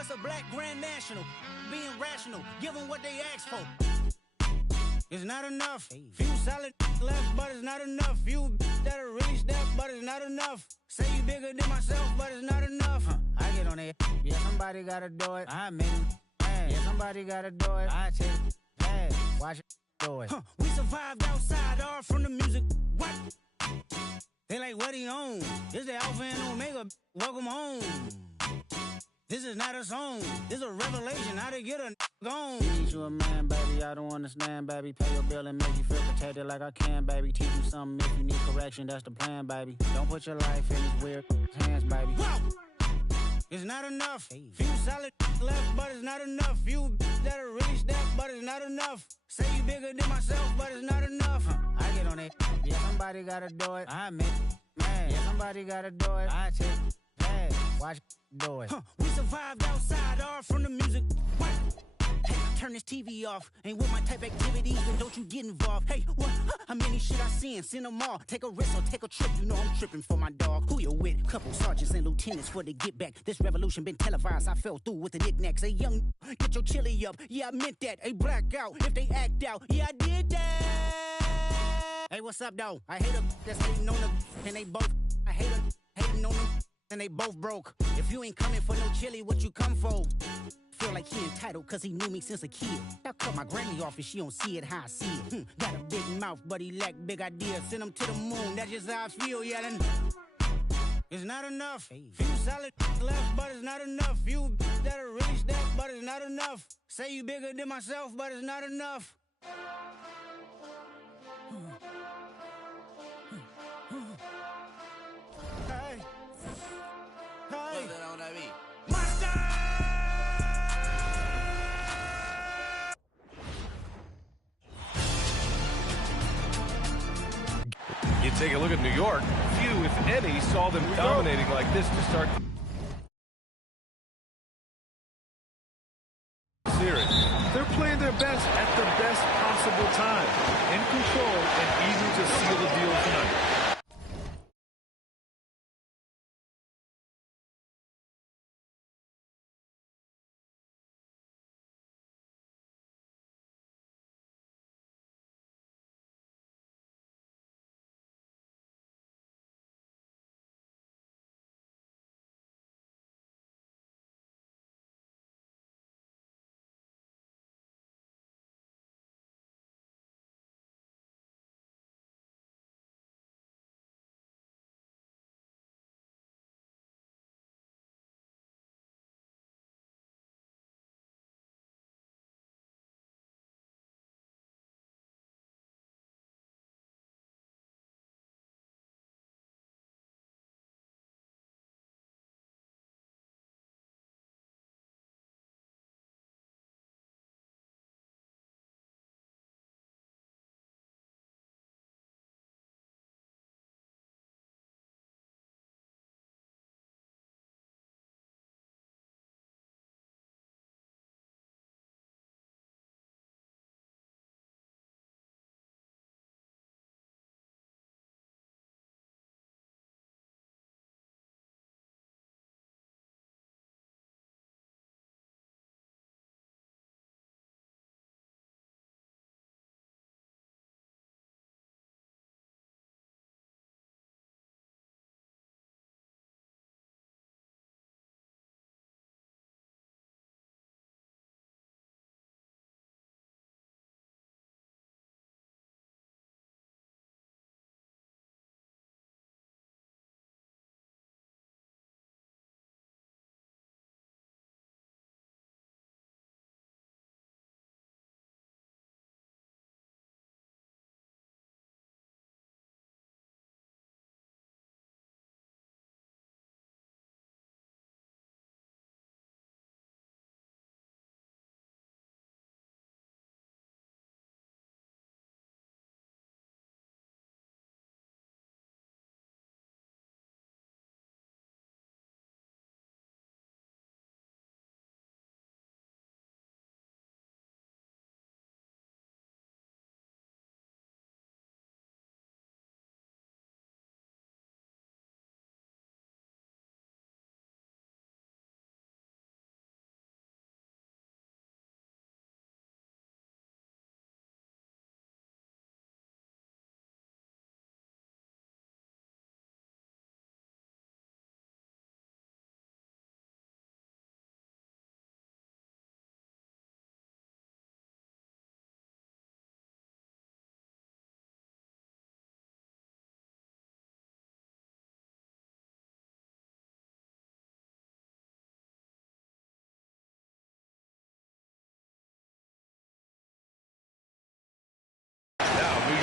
what's a black grand national? Being rational, give them what they ask for. It's not enough. Few solid left, but it's not enough. Few that'll really step, but it's not enough. Say you bigger than myself, but it's not enough. I get on it. Yeah, somebody gotta do it. I make it. Yeah, somebody gotta do it. I take it. Hey, watch it do it. We survived outside, all from the music. What? They like, what he on? This the Alpha and Omega. Welcome home. This is not a song. This is a revelation. How to get a gone. Teach you a man, baby. I don't understand, baby. Pay your bill and make you feel protected like I can, baby. Teach you something if you need correction. That's the plan, baby. Don't put your life in these weird hands, baby. Whoa! It's not enough. Few solid left, but it's not enough. Few that'll really step, but it's not enough. Say you bigger than myself, but it's not enough. I get on it. Yeah, somebody gotta do it. I admit it. Man, yeah, somebody gotta do it. I take it. Hey, watch it do it. We survived outside, all from the music. What? Hey, turn this TV off. Ain't with my type activities, and don't you get involved. Hey, what? How many shit I seen? Send them all. Take a risk or take a trip. You know I'm tripping for my dog. Who you with? Couple sergeants and lieutenants for the get back. This revolution been televised. I fell through with the knickknacks. Hey, young, get your chili up. Yeah, I meant that. Hey, black out if they act out. Yeah, I did that. Hey, what's up, though? I hate a that's hating on them, and they both. I hate a hating on them, and they both broke. If you ain't coming for no chili, what you come for? Feel like he entitled cause he knew me since a kid. I cut my granny off and she don't see it how I see it. Got a big mouth, but he lack big ideas. Send him to the moon, that's just how I feel, yelling. It's not enough. Few solid left, but it's not enough. Few that'll really step, but it's not enough. Say you bigger than myself, but it's not enough. Hey. Hey. You take a look at New York. Few, if any, saw them dominating like this to start the series. They're playing their best at the best possible time. In control and eager to seal the deal tonight.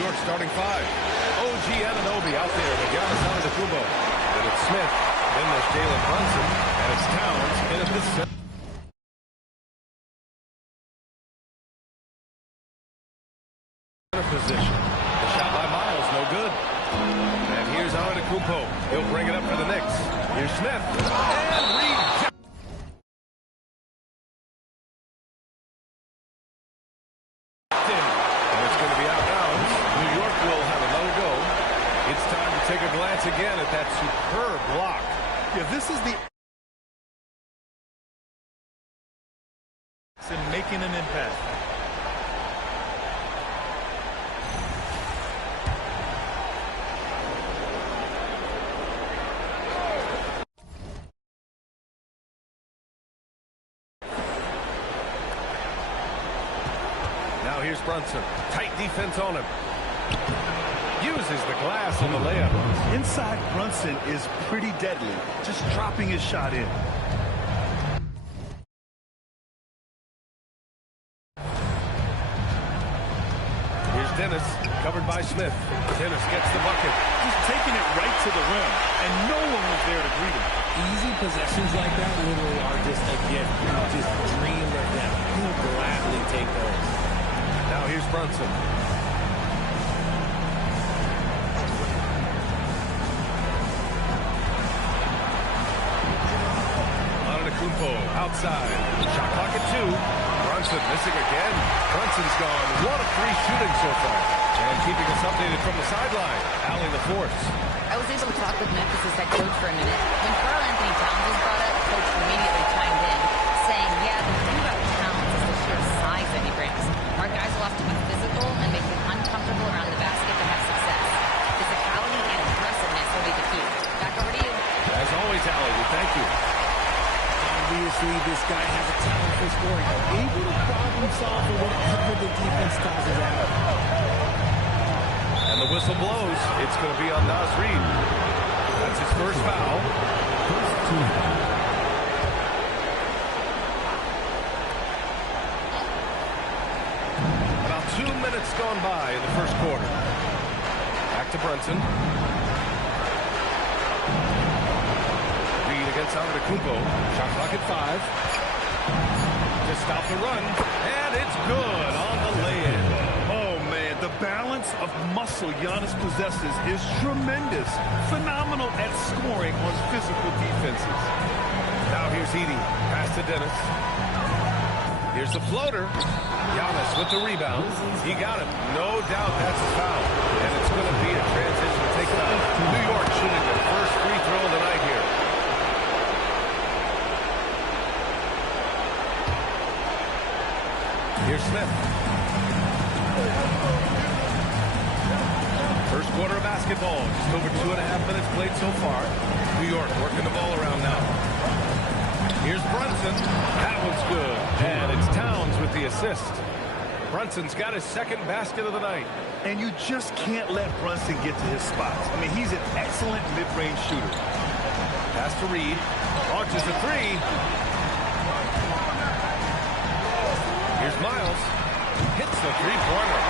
York starting five. OG Anunoby out there with Giannis Antetokounmpo. Then it's Smith. Then there's Jalen Brunson. And it's Towns in at this set. Position. The shot by Miles, no good. And here's Antetokounmpo. He'll bring it up for the Knicks. Here's Smith. And Reed. And it's going to be out of bounds. New York will have another go. It's time to take a glance again at that superb block. Yeah, this is the... and making an impact. Now here's Brunson. Tight defense on him. Uses the glass on the layup. Inside Brunson is pretty deadly. Just dropping his shot in. Here's Dennis, covered by Smith. Dennis gets the bucket. Just taking it right to the rim, and no one was there to greet him. Easy possessions like that literally are just a gift. You just dream of them. You'll gladly take those. Now here's Brunson. Antetokounmpo outside. Shot clock at 2. Brunson missing again. Brunson's gone 1 of 3 shooting so far. And keeping us updated from the sideline, Allie LaForce. I was able to talk with Memphis' head coach for a minute. When Karl Anthony Towns was brought up, coach immediately chimed in, saying, yeah, the thing about Towns is the sheer size that he brings. Our guys will have to be physical and make it uncomfortable around the basket to have success. Physicality and aggressiveness will be the key. Back over to you. As always, Allie, we thank you. Obviously, this guy has a talent for scoring. Able to problem solve for whatever the defense tosses out. And the whistle blows. It's going to be on Naz Reid. That's his first foul. About 2 minutes gone by in the first quarter. Back to Brunson. Reid against Antetokounmpo. Shot clock at 5. Just stop the run. And it's good on the lay-in. The balance of muscle Giannis possesses is tremendous. Phenomenal at scoring on physical defenses. Now here's Edey. Pass to Dennis. Here's the floater. Giannis with the rebound. He got it. No doubt that's a foul. And it's going to be a transition to take it out. New York shooting their first free throw of the night here. Here's Smith. First quarter of basketball, just over 2.5 minutes played so far. New York working the ball around now. Here's Brunson. That one's good. And it's Towns with the assist. Brunson's got his second basket of the night. And you just can't let Brunson get to his spots. I mean, he's an excellent mid-range shooter. Pass to Reid. Launches a 3. Here's Miles. Hits the three-pointer.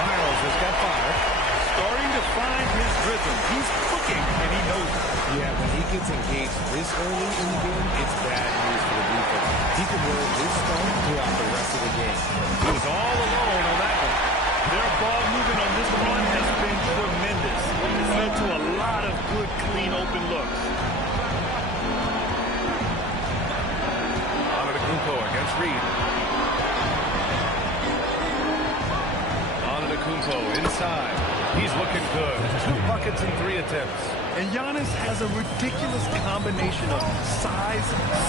Miles has got 5. Starting to find his rhythm. He's cooking, and he knows it. Yeah, when he gets engaged this early in the game, it's bad news for the defense. He can roll this start throughout the rest of the game. He was all alone on that one. Their ball movement on this run has been tremendous. It's led to a lot of good, clean, open looks. Antetokounmpo against Reid. Antetokounmpo inside. He's looking good. 2 buckets and 3 attempts. And Giannis has a ridiculous combination of size,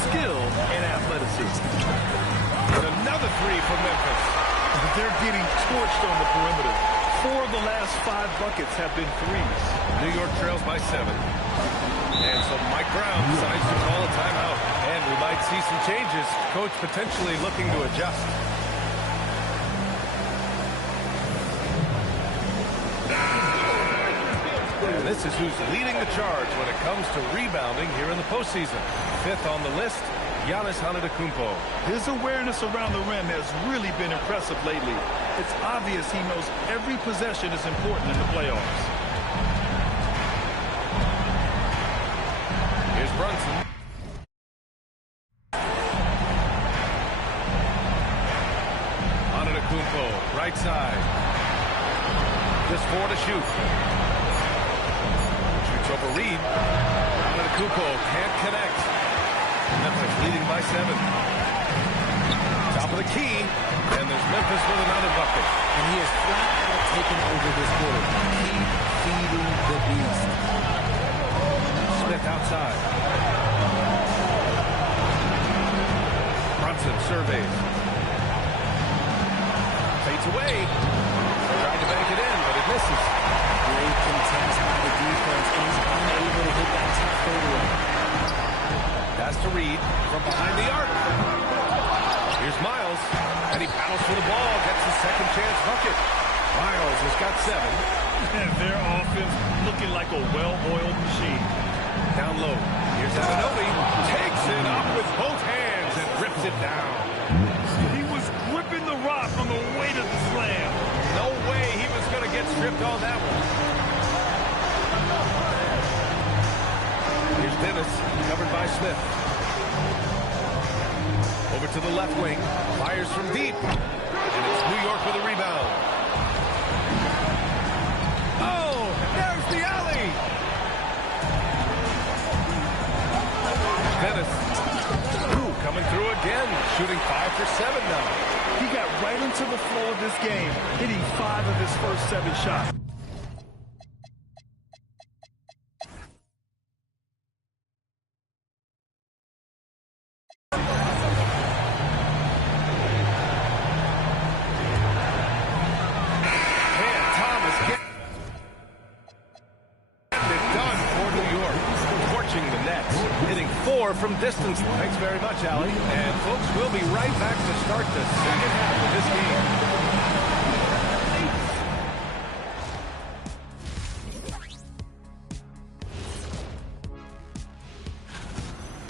skill, and athleticism. And another 3 for Memphis. They're getting torched on the perimeter. 4 of the last 5 buckets have been threes. New York trails by 7. And so Mike Brown decides to call a timeout. And we might see some changes. Coach potentially looking to adjust. And this is who's leading the charge when it comes to rebounding here in the postseason. 5th on the list, Giannis Antetokounmpo. His awareness around the rim has really been impressive lately. It's obvious he knows every possession is important in the playoffs. Here's Brunson. Antetokounmpo, right side. Just 4 to shoot. Shoots over Reed. Antetokounmpo can't connect. Memphis leading by 7. Top of the key, and there's Memphis with another bucket. And he has flat out taken over this quarter. Keep feeding the beast. Smith outside. Brunson surveys. Fades away. Tried to bank it in, but it misses. Great contest by the defense, and he's unable to hit that top fadeaway. Pass to Reed from behind the arc. Here's Miles, and he paddles for the ball, gets his second chance bucket. Miles has got 7. And their offense looking like a well-oiled machine. Down low. Here's Anunoby. Takes it up with both hands and rips it down. He was gripping the rock on the weight of the slam. No way he was going to get stripped on that one. Here's Dennis, covered by Smith. Over to the left wing, fires from deep, and it's New York with a rebound. Oh, there's the alley! Dennis, coming through again, shooting 5 for 7 now. He got right into the flow of this game, hitting 5 of his first 7 shots. From distance. Thanks very much, Allie. And folks, we'll be right back to start the second half of this game.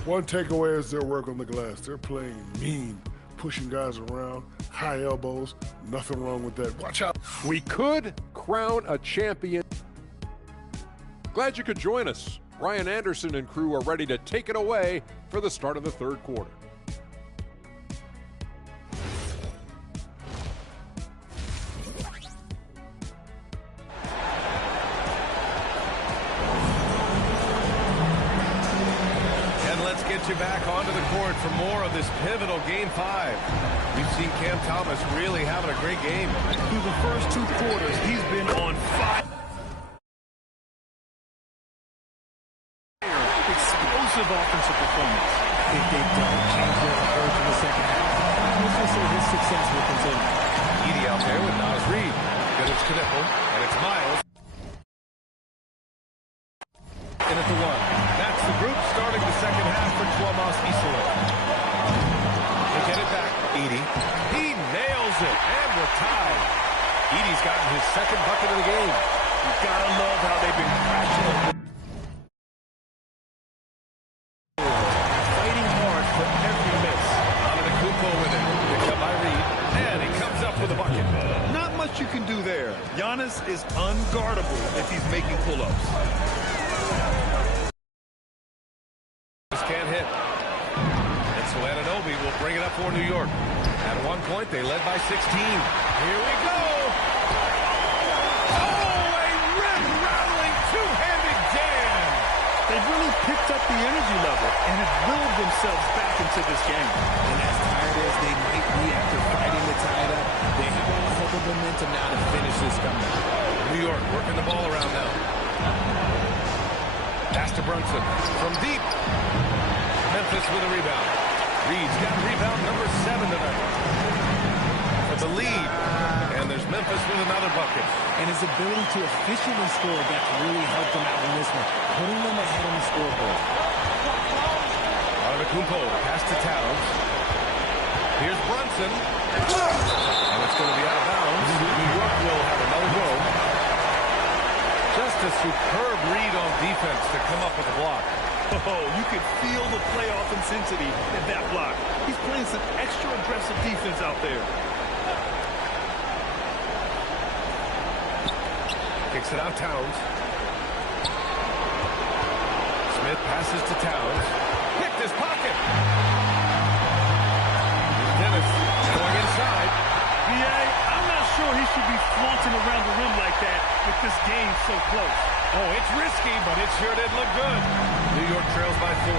One takeaway is their work on the glass. They're playing mean, pushing guys around, high elbows. Nothing wrong with that. Watch out. We could crown a champion. Glad you could join us. Ryan Anderson and crew are ready to take it away for the start of the third quarter. And let's get you back onto the court for more of this pivotal Game 5. We've seen Cam Thomas really having a great game. Through the first 2 quarters, he's been on fire. Offensive performance. If they don't change their approach in the second half, let's just say his success will continue. Edey out there with Naz Reid. Then it's Knipple, and it's Miles. In at the 1. That's the group starting the second half for Tuomas Isola. They get it back. Edey. He nails it, and we're tied. Edey's gotten his second bucket of the game. You gotta love how they've been crashing it. You can do there. Giannis is unguardable if he's making pull-ups. Just can't hit. And so Anunoby will bring it up for New York. At one point, they led by 16. Here we go. Oh, a rim-rattling two-handed jam. They've really picked up the energy level and have willed themselves back into this game. And as tired as they might be after fighting to tie it up, they have all the momentum now to finish this comeback. New York working the ball around now. Pass to Brunson from deep. Memphis with a rebound. Reed's got rebound number 7 tonight. For the lead. And there's Memphis with another bucket. And his ability to efficiently score that's really helped them out in this one, putting them ahead on the scoreboard. Antetokounmpo pass to Towns. Here's Brunson. And it's going to be out of bounds. New York will have another go. Just a superb read on defense to come up with the block. Oh, you could feel the playoff intensity in that block. He's playing some extra aggressive defense out there. Kicks it out Towns. Smith passes to Towns. Picked his pocket. Dennis going inside. I'm not sure he should be flaunting around the rim like that with this game so close. Oh, it's risky, but it sure did look good. New York trails by 4.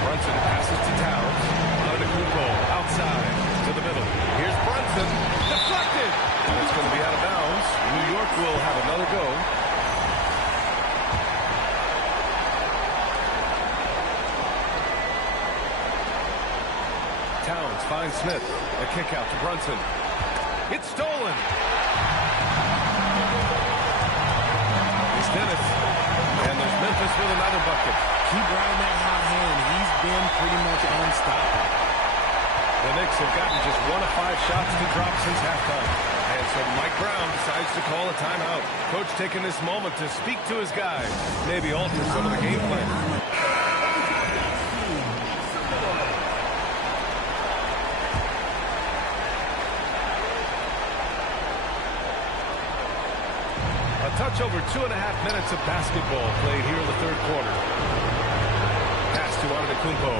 Brunson passes to Towns. Antetokounmpo outside to the middle. Here's Brunson. Deflected. And it's going to be out of bounds. New York will have another go. Towns finds Smith. A kick out to Brunson. It's stolen. It's Dennis. And there's Memphis with another bucket. Keep riding that hot hand. He's been pretty much unstoppable. The Knicks have gotten just 1 of 5 shots to drop since halftime. And so Mike Brown decides to call a timeout. Coach taking this moment to speak to his guys. Maybe alter some of the game plan. A touch over 2.5 minutes of basketball played here in the third quarter. Pass to Antetokounmpo.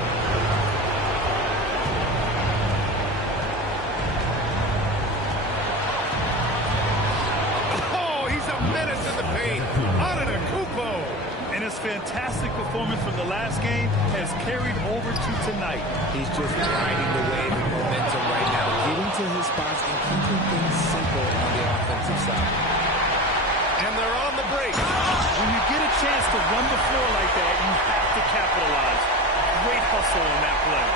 And his fantastic performance from the last game has carried over to tonight. He's just riding the wave of momentum right now, getting to his spots and keeping things simple on the offensive side. And they're on the break. When you get a chance to run the floor like that, you have to capitalize. Great hustle on that play.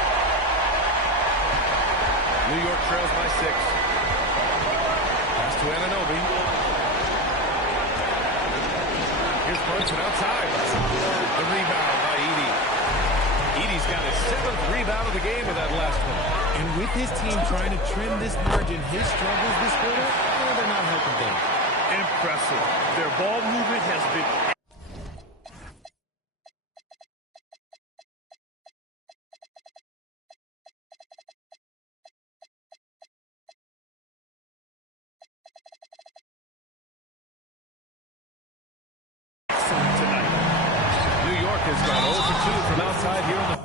New York trails by 6. Pass to Anunoby. Here's Brunson outside. The rebound by Edey. Edey's got his 7th rebound of the game with that last one. And with his team trying to trim this margin, his struggles this quarter, they're not helping things. Impressive. Their ball movement has been... Has gone 0 for 2 from outside here in the...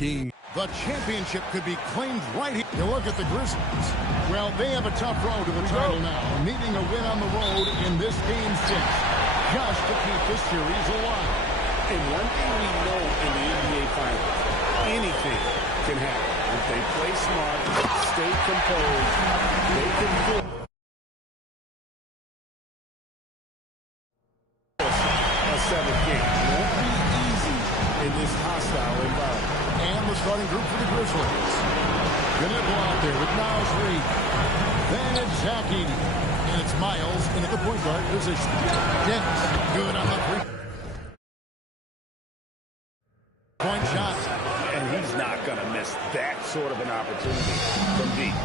The championship could be claimed right here. You look at the Grizzlies. Well, they have a tough road to the title now, needing a win on the road in this Game 6 just to keep the series alive. And one thing we know in the NBA Finals, anything can happen. If they play smart, stay composed, they can win. A 7th game won't be easy in this hostile environment. And the starting group for the Grizzlies. Gonna go out there with Miles Reed. Then it's Zach Edey. And it's Miles in the point guard position. Dennis, good on the 3-point shot. And he's not going to miss that sort of an opportunity from deep.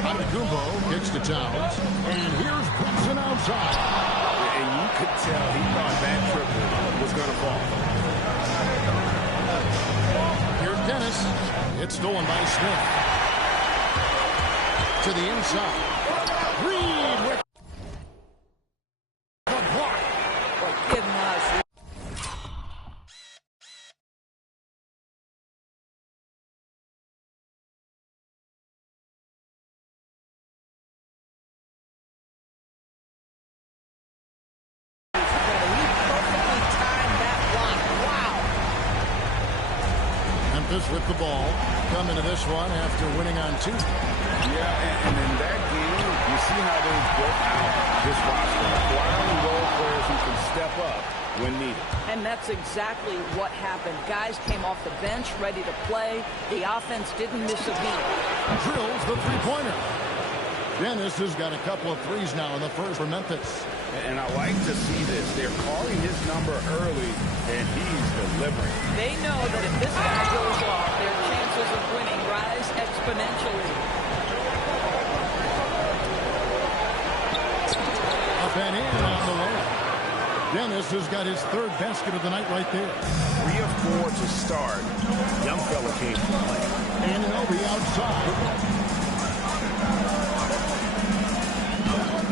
Antetokounmpo kicks to Towns. And here's Brunson outside. And you could tell he thought that triple was going to fall. Here's Dennis. It's stolen by Smith. To the inside. Reed with... with the ball. Come into this one after winning on Tuesday. Yeah, and in that game, you see how they've built out this roster, acquiring role players who can step up when needed. And that's exactly what happened. Guys came off the bench ready to play. The offense didn't miss a beat. Drills the three-pointer. Dennis has got a couple of threes now in the first for Memphis. And I like to see this. They're calling his number early, and he's delivering. They know that if this guy goes off, their chances of winning rise exponentially. Up and in on the way. Dennis has got his third basket of the night right there. 3 of 4 to start. Young fella came to play. Anunoby outside.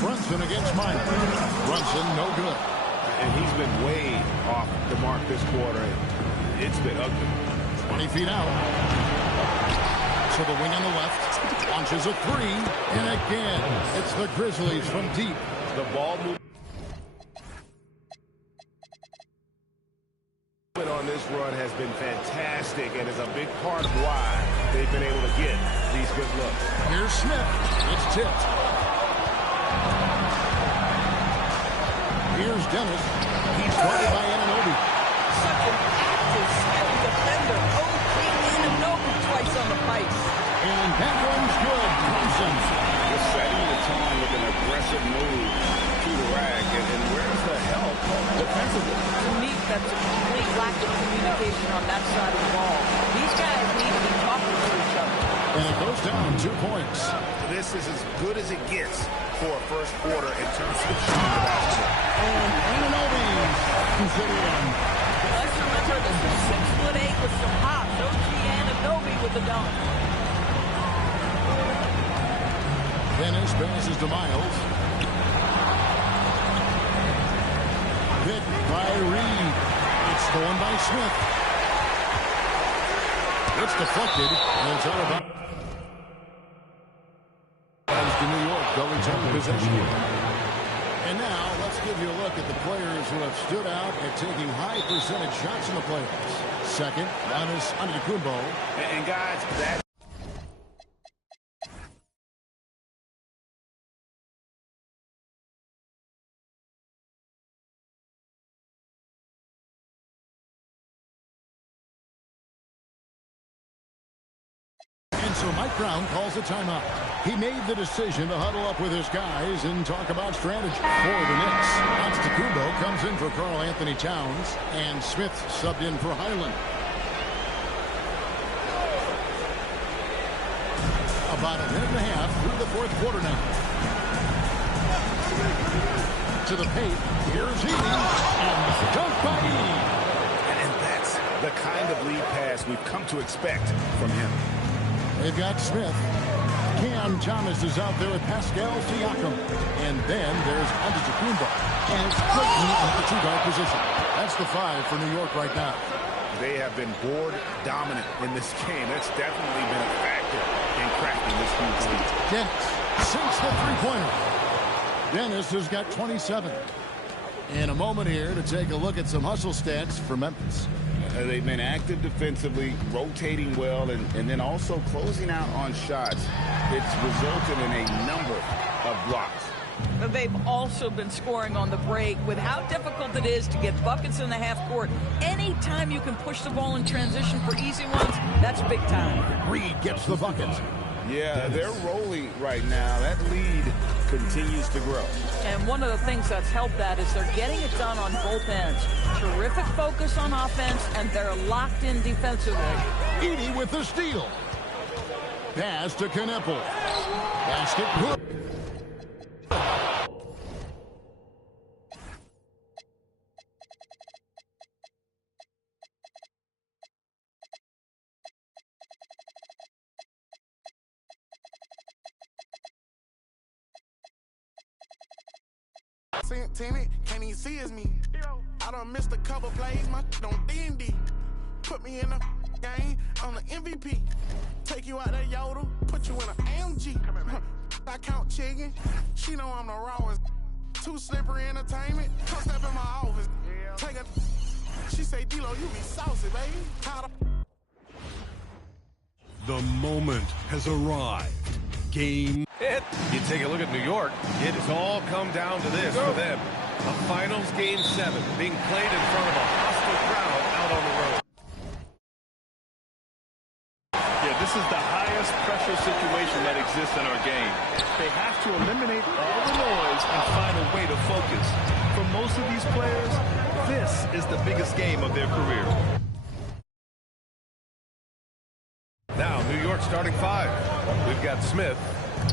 Brunson against Minor. Brunson, no good. And he's been way off the mark this quarter. It's been ugly. 20 feet out. To the wing on the left. Launches a three. And again, it's the Grizzlies from deep. The ball movement on this run has been fantastic and is a big part of why they've been able to get these good looks. Here's Smith. It's tipped. Here's Dennis. He's guarded by Anunoby. Such an active, skilled defender. Anunoby twice on the pipes. And that one's good. Thompson. Just setting the tone with an aggressive move to the rack. And where's the help defensively? To me, that's a complete lack of communication on that side of the ball. These guys need to be talking to each other. And it goes down 2 points. This is as good as it gets for a first quarter in terms of shooting the basketball. And Anunoby is it in. Let's remember this is 6'8" with some hops. OG Anunoby with the dunk. Dennis passes to Miles. Hit by Reed. It's stolen by Smith. It's deflected, and it's out of bounds. As to New York, they'll return possession. And now, let's give you a look at the players who have stood out at taking high percentage shots in the playoffs. Second, Giannis Antetokounmpo. And guys, that So Mike Brown calls a timeout. He made the decision to huddle up with his guys and talk about strategy. For the Knicks, Antetokounmpo comes in for Karl Anthony Towns, and Smith subbed in for Highland. About a minute and a half through the fourth quarter now. To the paint, here's Heaney, and dunk by Heaney. And that's the kind of lead pass we've come to expect from him. They've got Smith. Cam Thomas is out there with Pascal Siakam. And then there's Antetokounmpo. And it's Clayton at the 2-guard position. That's the 5 for New York right now. They have been board dominant in this game. That's definitely been a factor in cracking this huge lead. Dennis sinks the three-pointer. Dennis has got 27. In a moment here to take a look at some hustle stats for Memphis. They've been active defensively, rotating well, and then also closing out on shots. It's resulted in a number of blocks. But they've also been scoring on the break. With how difficult it is to get buckets in the half court, anytime you can push the ball in transition for easy ones, that's big time. Reed gets the bucket. Yeah, they're rolling right now. That lead continues to grow. And one of the things that's helped that is they're getting it done on both ends. Terrific focus on offense, and they're locked in defensively. Edey with the steal. Pass to Kneppel. Basket good. Tenant, can't even see it's me. I done missed a couple plays, my on D&D. Put me in the game, I'm the MVP. Take you out that Yoda, put you in an AMG. I count chicken, she know I'm the rawest. Too slippery entertainment, come step in my office. Take a, she say, D-Lo, you be saucy, baby. The moment has arrived. Game. You take a look at New York. It has all come down to this for them. A finals game 7 being played in front of a hostile crowd out on the road. Yeah, this is the highest pressure situation that exists in our game. They have to eliminate all the noise and find a way to focus. For most of these players, this is the biggest game of their career. Now, New York starting 5. We've got Smith,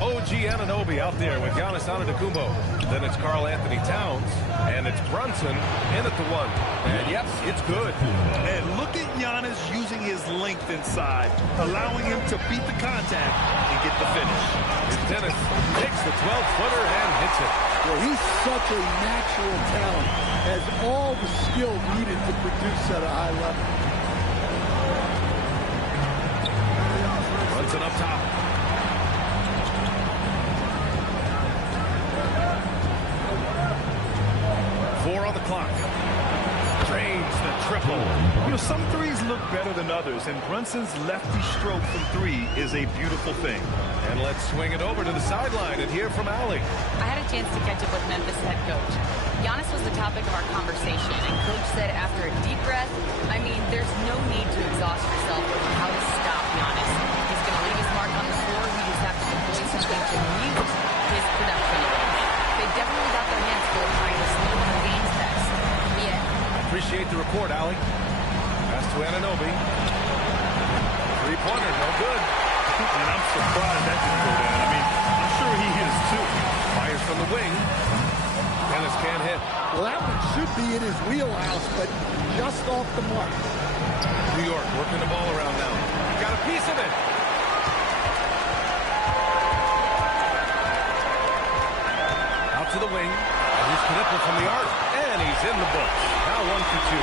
OG Anunoby out there with Giannis Antetokounmpo. Then it's Karl Anthony Towns, and it's Brunson in at the 1. And yep, it's good. And look at Giannis using his length inside, allowing him to beat the contact and get the finish. It's Dennis takes the 12-footer and hits it. Well, he's such a natural talent, has all the skill needed to produce at a high level. Brunson up top. Four on the clock. Drains the triple. You know, some threes look better than others, and Brunson's lefty stroke from 3 is a beautiful thing. And let's swing it over to the sideline and hear from Allie. I had a chance to catch up with Memphis head coach. Giannis was the topic of our conversation, and coach said after a deep breath, I mean, there's no need to exhaust yourself with how to stop Giannis. He's going to leave his mark on the floor. We just have to deploy something to mute his production range. They definitely got their hands full trying to slow down the game's test. Yeah. Appreciate the report, Allie. Pass to Anunoby. Three-pointer, no good. And I'm surprised that didn't go down. I mean, I'm sure he is too. Fires from the wing. Dennis can't hit. Well, that one should be in his wheelhouse, but just off the mark. New York working the ball around now. Got a piece of it. Out to the wing. And here's Knipple from the arc. And he's in the books. Now 1 for 2.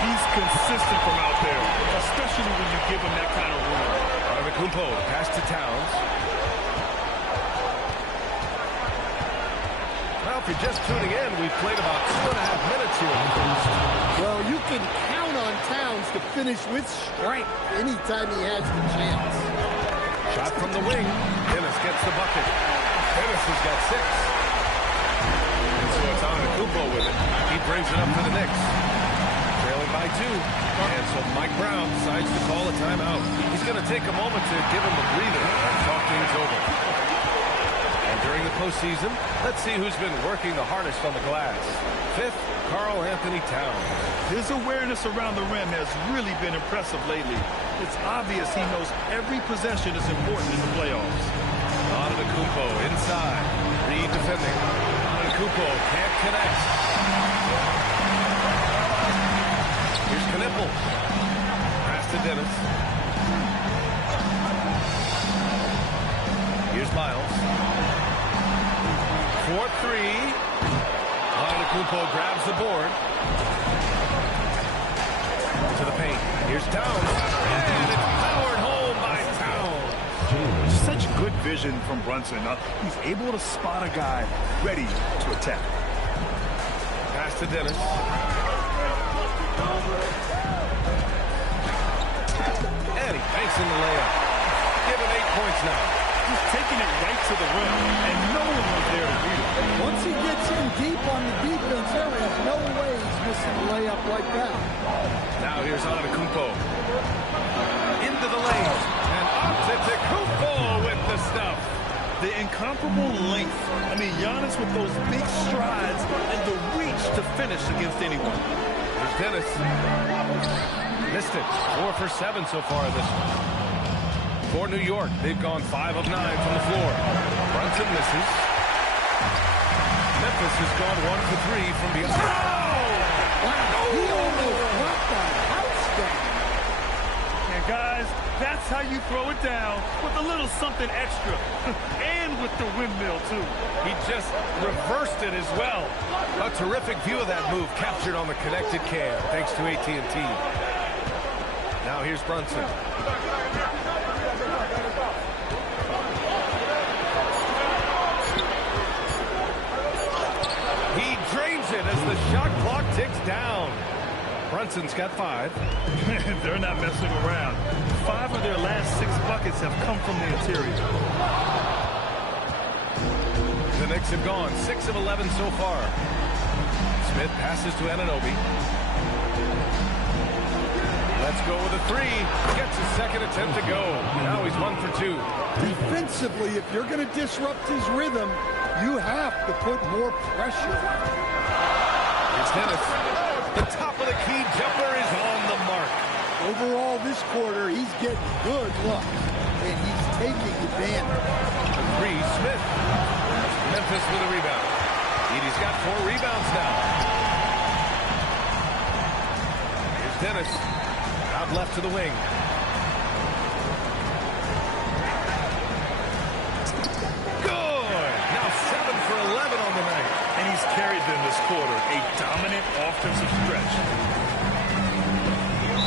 He's consistent from out there, especially when you give him that kind of room. Antetokounmpo, pass to Towns. Well, if you're just tuning in, we've played about 2.5 minutes here in the first. Well, you can count on Towns to finish with strength anytime he has the chance. Shot from the wing. Dennis gets the bucket. Dennis has got 6. And so it's Antetokounmpo with it. He brings it up to the Knicks. Trailing by 2. And so Mike Brown decides to call a timeout. He's going to take a moment to give him a breather and talk things over. And during the postseason, let's see who's been working the hardest on the glass. 5th, Karl Anthony Towns. His awareness around the rim has really been impressive lately. It's obvious he knows every possession is important in the playoffs. Antetokounmpo inside. Reed defending. Antetokounmpo can't connect. Here's Knipple. Pass to Dennis. Here's Miles. 4-3. Antetokounmpo grabs the board. To the paint. Here's Towns. And it's powered home by Towns. Such good vision from Brunson. He's able to spot a guy ready to attack. Pass to Dennis. And he banks in the layup. Give him 8 points now. He's taking it right to the rim, and no one was there to read it. Once he gets in deep on the defense, there is no way he's missing a layup like that. Now here's Antetokounmpo. Into the lane. And Antetokounmpo with the stuff. The incomparable length. I mean, Giannis with those big strides and the reach to finish against anyone. Here's Dennis. Missed it. 4 for 7 so far in this one. For New York, they've gone 5 of 9 from the floor. Brunson misses. Memphis has gone 1 for 3 from the other. Wow, he almost knocked the house down. And guys, that's how you throw it down with a little something extra. And with the windmill, too. He just reversed it as well. A terrific view of that move captured on the connected cam, thanks to AT&T. Now here's Brunson. He drains it as the shot clock ticks down. Brunson's got 5. They're not messing around. 5 of their last 6 buckets have come from the interior. The Knicks have gone 6 of 11 so far. Smith passes to Anunoby. Let's go with a 3. Gets his second attempt to go. Now he's 1 for 2. Defensively, if you're going to disrupt his rhythm, you have to put more pressure. Here's Dennis. The top of the key jumper is on the mark. Overall, this quarter, he's getting good looks, and he's taking advantage. A 3, Smith. Memphis with a rebound. Edey's got 4 rebounds now. Here's Dennis. Out left to the wing. Good! Now 7 for 11 on the night. And he's carried them this quarter. A dominant offensive stretch.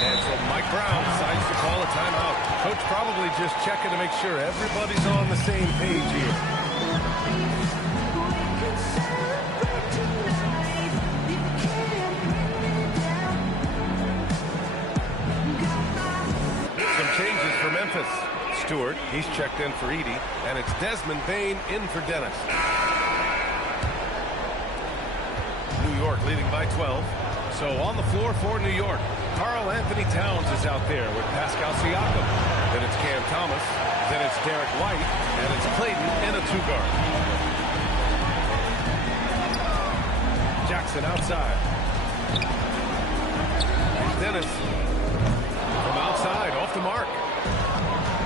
And so Mike Brown decides to call a timeout. Coach probably just checking to make sure everybody's on the same page here. Some changes for Memphis. Stewart, he's checked in for Edey, and it's Desmond Bane in for Dennis. New York leading by 12. So on the floor for New York, Karl Anthony Towns is out there with Pascal Siakam. Then it's Cam Thomas. Then it's Derek White. And it's Clayton in a 2-guard. Jackson outside. Here's Dennis. From outside, off the mark.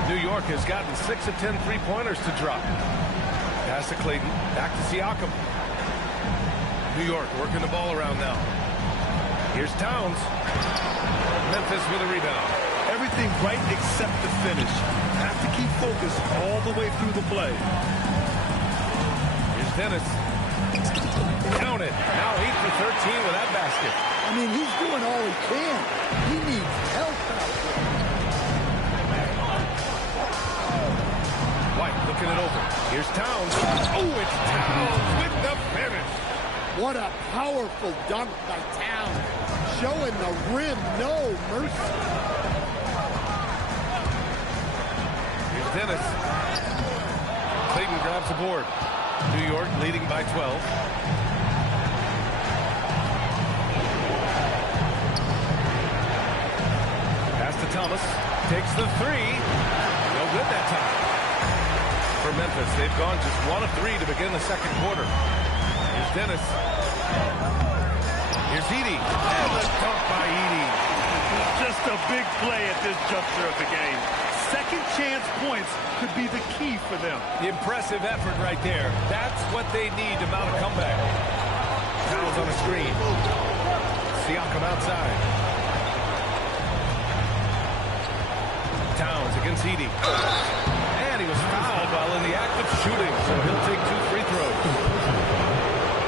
New York has gotten 6 of 10 3-pointers to drop. Pass to Clayton. Back to Siakam. New York working the ball around now. Here's Towns. Memphis with a rebound. Everything right except the finish. Have to keep focused all the way through the play. Here's Dennis. Count it. Now 8 for 13 with that basket. I mean, he's doing all he can. He needs help out there. White looking it over. Here's Towns. Oh, it's Towns with the finish. What a powerful dunk by Towns. Showing the rim no mercy. Here's Dennis. Clayton grabs the board. New York leading by 12. Pass to Thomas. Takes the 3. No good that time. For Memphis, they've gone just 1 of 3 to begin the second quarter. Here's Dennis. Here's Edey. And the dunk by Edey. Just a big play at this juncture of the game. Second chance points could be the key for them. Impressive effort right there. That's what they need to mount a comeback. Towns on a screen. Siakam outside. Towns against Edey. And he was fouled while in the act of shooting, so he'll take 2 free throws.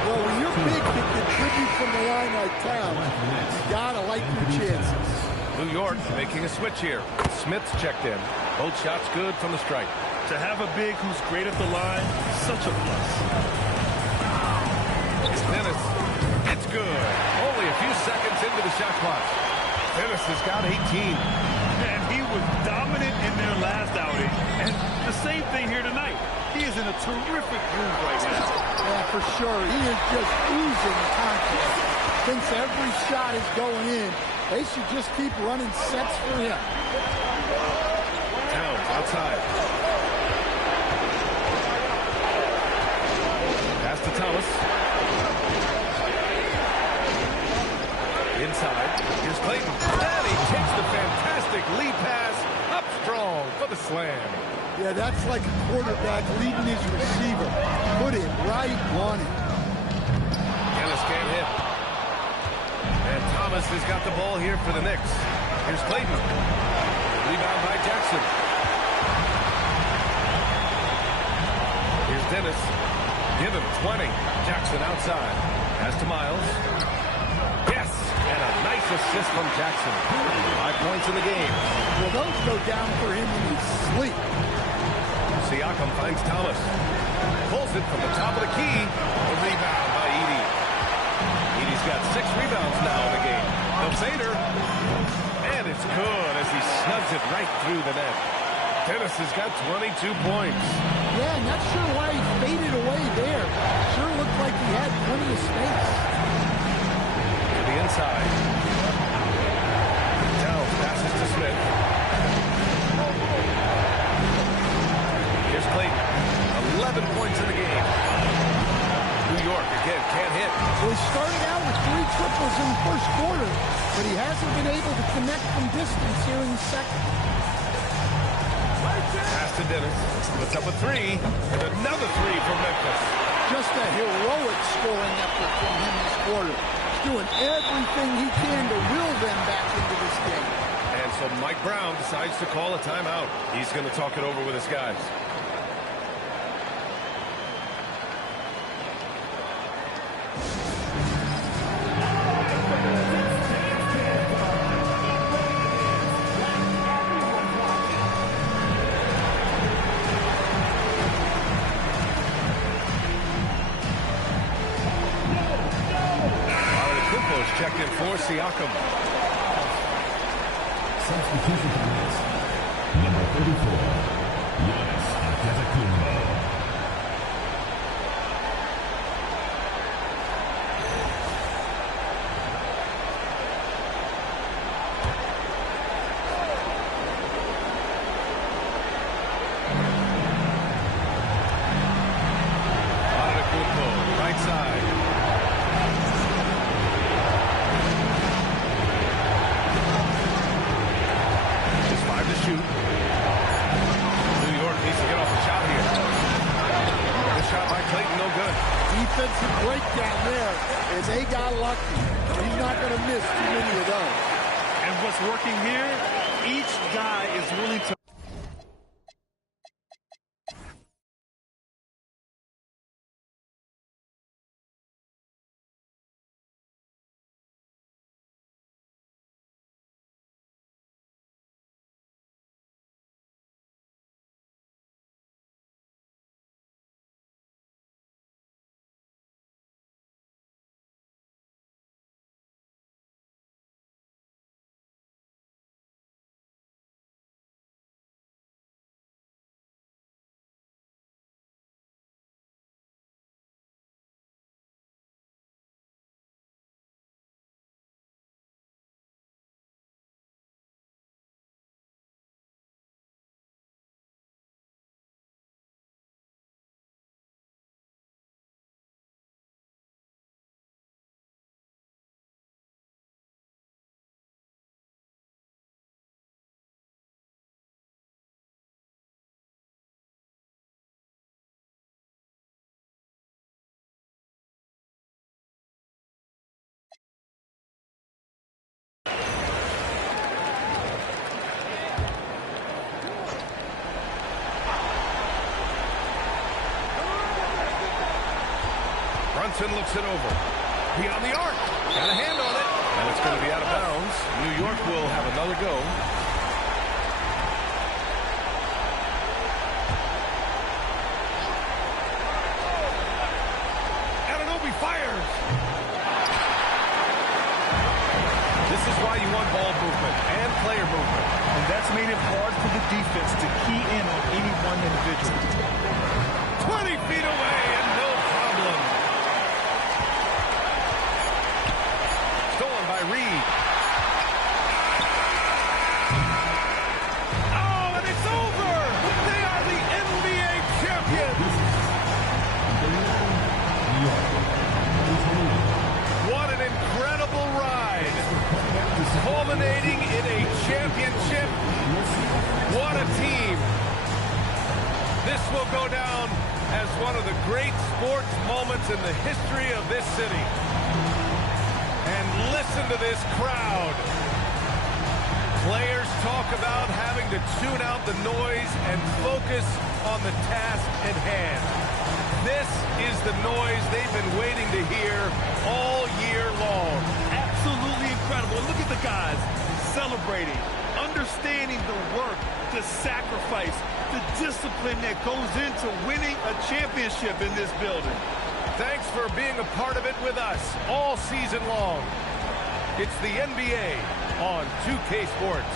Well, when you're big to contribute from the line like Towns, you gotta like your chances. New York making a switch here. Smith's checked in. Both shots good from the stripe. To have a big who's great at the line, such a plus. It's Dennis. It's good. Only a few seconds into the shot clock. Dennis has got 18. And he was dominant in their last outing. And the same thing here tonight. He is in a terrific groove right now. Yeah, for sure. He is just oozing confidence. Thinks every shot is going in. They should just keep running sets for him. Towns outside. Pass to Thomas. Inside. Here's Clayton. And he takes the fantastic lead pass up strong for the slam. Yeah, that's like a quarterback leading his receiver. Put it right on it. Dennis can't hit. And Thomas has got the ball here for the Knicks. Here's Clayton. Rebound by Jackson. Here's Dennis. Give him 20. Jackson outside. Pass to Miles. Yes! And a nice assist from Jackson. 5 points in the game. Well, those go down for him in his sleep. Siakam finds Thomas. Pulls it from the top of the key. A rebound by Edey. Edey's got 6 rebounds now in the game. They'll Sater. And it's good as he snugs it right through the net. Dennis has got 22 points. Yeah, not sure why he faded away there. Sure looked like he had plenty of space. To the inside. Downs passes to Smith. Here's Clayton. 11 points in the game. New York, again, can't hit. Well, he started out with 3 triples in the first quarter, but he hasn't been able to connect from distance here in the second. Pass to Dennis. Puts up a 3, and another 3 for Memphis. Just a heroic scoring effort from him this quarter. He's doing everything he can to will them back into this game. And so Mike Brown decides to call a timeout. He's going to talk it over with his guys. Checked in for Siakam. Substitution for this. Number 34, Giannis Antetokounmpo. Antetokounmpo, right side. Shoot. New York needs to get off the shot here. Good shot by Clayton, no good. Defensive breakdown there, and they got lucky. He's not going to miss too many of those. And what's working here, each guy is willing to... Brunson looks it over. Beyond the arc. Got a hand on it. And it's going to be out of bounds. New York will have another go. Anunoby fires. This is why you want ball movement and player movement. And that's made it hard for the defense to key in on any one individual. 20 feet away and no problem. Stolen by Reed. Oh, and it's over! They are the NBA champions! What an incredible ride! Culminating in a championship. What a team! This will go down as one of the great sports moments in the history of this city. And listen to this crowd. Players talk about having to tune out the noise and focus on the task at hand. This is the noise they've been waiting to hear all year long. Absolutely incredible. Look at the guys celebrating, understanding the work, the sacrifice, the discipline that goes into winning a championship in this building. Thanks for being a part of it with us all season long. It's the NBA on 2K Sports.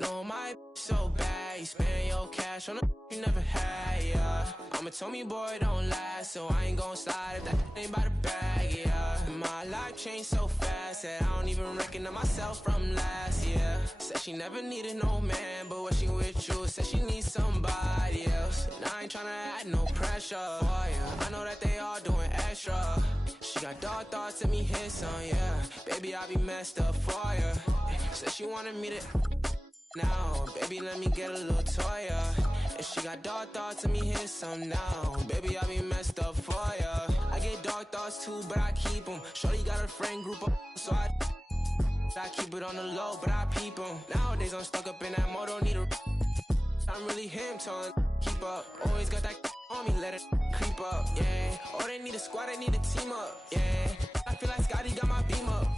No, my so bad, you spend your cash on a you never had, yeah. I'ma tell me, boy, don't last, so I ain't gon' slide if that ain't by the bag, yeah. My life changed so fast that I don't even recognize myself from last year. Said she never needed no man, but when she with you, said she needs somebody else. And I ain't tryna add no pressure for you. I know that they all doing extra. She got dark thoughts, let me hit some, yeah. Baby, I be messed up for you. Said she wanted me to now, baby, let me get a little toy, yeah. If she got dark thoughts, let me hit some now. Baby, I be messed up for ya. I get dark thoughts too, but I keep them. Shorty got a friend group up, so I keep it on the low, but I peep them. Nowadays, I'm stuck up in that mode, don't need a I'm really him, telling keep up. Always got that on me, let it creep up, yeah. Oh, they need a squad, they need a team up, yeah. I feel like Scotty got my beam up.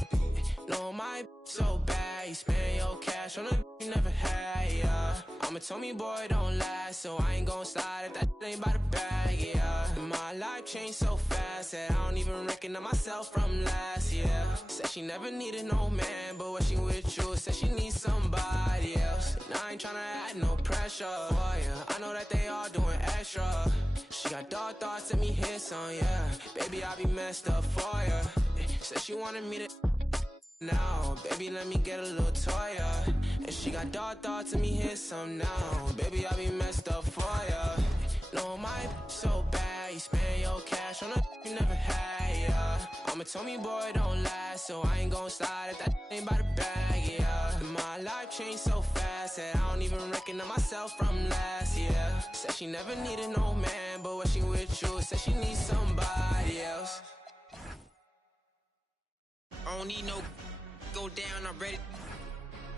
No, my so bad, you spend your cash on a you never had, yeah. I'ma tell me, boy, don't last, so I ain't gon' slide if that ain't by the bag, yeah. My life changed so fast that I don't even recognize myself from last year. Said she never needed no man, but when she with you, said she needs somebody else. And I ain't tryna add no pressure for ya. I know that they all doing extra. She got dark thoughts, let me hit some, yeah. Baby, I be messed up for ya. Said she wanted me to now, baby, let me get a little toy, yeah. And she got dark thoughts, let me hit some now. Baby, I be messed up for ya. No, my so bad, you spend your cash on a you never had, yeah. I'ma tell me, boy, don't last, so I ain't gon' slide if that ain't by the bag, yeah. My life changed so fast that I don't even recognize myself from last year. Said she never needed no man, but when she with you, said she needs somebody else. I don't need no go down, I'm ready.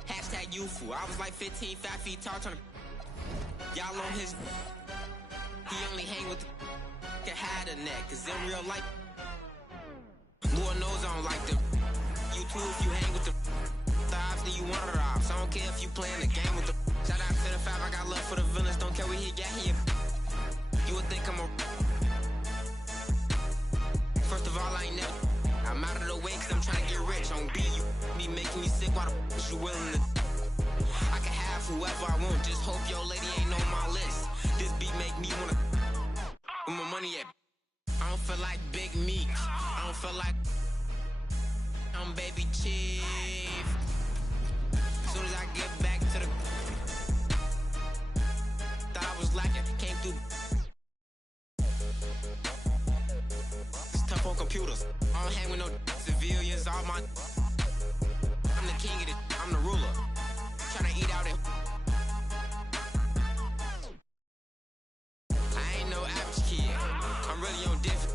Hashtag youthful. I was like 15, 5 feet tall, trying to y'all on his. He only hang with the can hide a neck, cause in real life, Lord knows I don't like the you too if you hang with the thighs, then you want it off. So I don't care if you playing the game with the shout out to the 5, I got love for the villains, don't care where he got here. You would think I'm a first of all, I ain't never I'm out of the way cause I'm trying to get rich. On B, you be making me sick, why the f*** you willing to I can have whoever I want, just hope your lady ain't on my list. This beat make me wanna where my money at. I don't feel like Big Meek, I don't feel like I'm Baby Chief. Soon as I get back to the thought I was lacking, came through. It's tough on computers. I don't hang with no civilians, all my I'm the king of it, I'm the ruler. Tryna eat out it. I ain't no average kid, I'm really on different.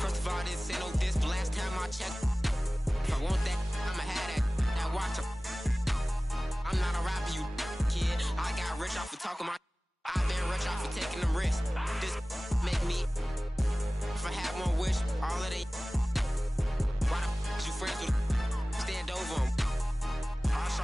First of all, this ain't no diss, but last time I checked, if I want that, I'ma have that watch up. I'm not a rapper, you kid. I got rich off of talking my I've been rich off of taking them risks. This make me if I have one wish, all of they why the you friends with stand over them. I'll show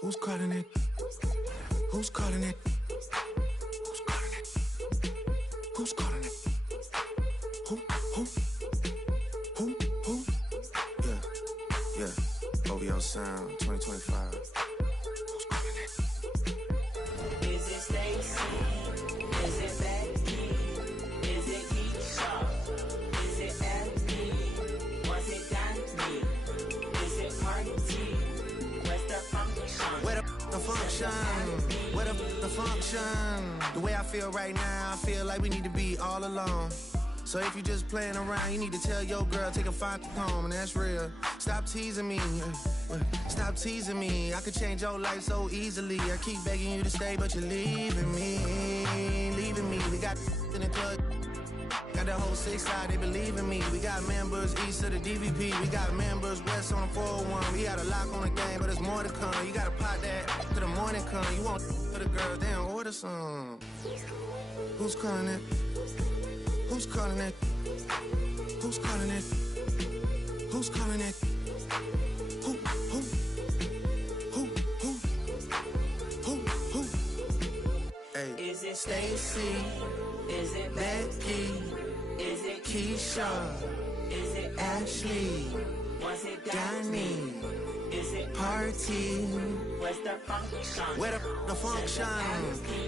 Who's calling it? Who's calling it? Who's calling it? Who's calling it? Who? Yeah. OVO Sound 2025. Who's calling it? Is it Stacy? Is it Becky? Is it Keisha? Is it Abby? Was it Danny? Is it Party? Where's the function? Where the function? Where the function? The way I feel right now, I feel like we need to be all alone. So if you just playing around, you need to tell your girl, take a fine home, and that's real. Stop teasing me. Stop teasing me. I could change your life so easily. I keep begging you to stay, but you're leaving me. Leaving me. We got in the club. Got the whole 6 side, they believe in me. We got members east of the DVP. We got members west on the 401. We got a lock on the game, but there's more to come. You gotta pot that to the morning come. You want for the girls, damn, order some. Who's calling it? Who's calling it? Who's calling it? Who's calling it? Who? Hey. Is it Stacy? Is it Becky? Is it Keisha? Is it Ashley? Was it Danny? Is it Party? Where's the function? Where the function?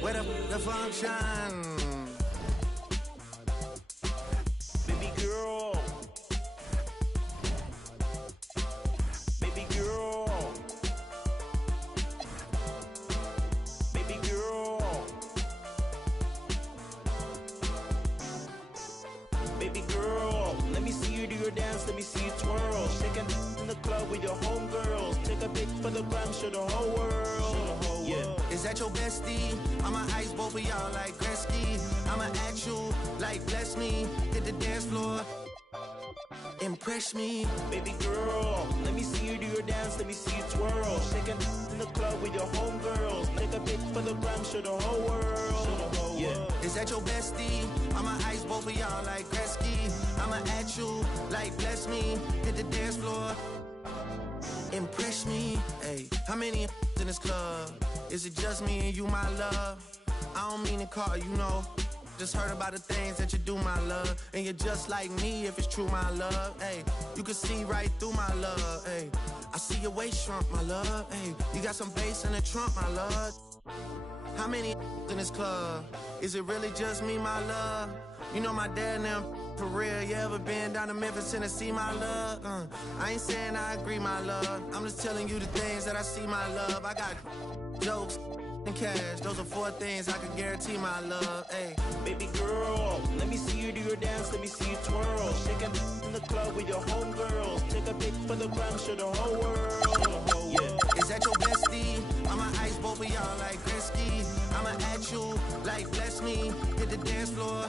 Where the function? Baby girl. Baby girl. Baby girl. Baby girl. Let me see you do your dance, let me see you twirl. Shaking in the club with your homegirls. Take a pic for the gram, show the whole world. Yeah. Is that your bestie? I'ma ice both of y'all like Gretzky. I'ma at you like bless me. Hit the dance floor. Impress me. Baby girl, let me see you do your dance, let me see you twirl. Shaking in the club with your homegirls. Take a pic for the gram, show the whole world. Yeah. Is that your bestie? I'ma ice both of y'all like Gretzky. I'ma at you like bless me. Hit the dance floor. Impress me. Hey, how many in this club? Is it just me and you, my love? I don't mean to call you, know. Just heard about the things that you do, my love. And you're just like me if it's true, my love. Hey, you can see right through my love. Hey, I see your waist shrunk, my love. Hey, you got some bass in the trunk, my love. How many in this club? Is it really just me, my love? You know my dad and them for real. You ever been down to Memphis, Tennessee, my love? I ain't saying I agree, my love. I'm just telling you the things that I see, my love. I got jokes and cash. Those are 4 things I can guarantee, my love. Hey, baby girl, let me see you do your dance, let me see you twirl. Shaking in the club with your homegirls. Take a pic for the gram, show the whole world. Yeah. Is that your bestie? I'ma ice both of y'all like Gretzky. I'ma at you like bless me. Hit the dance floor.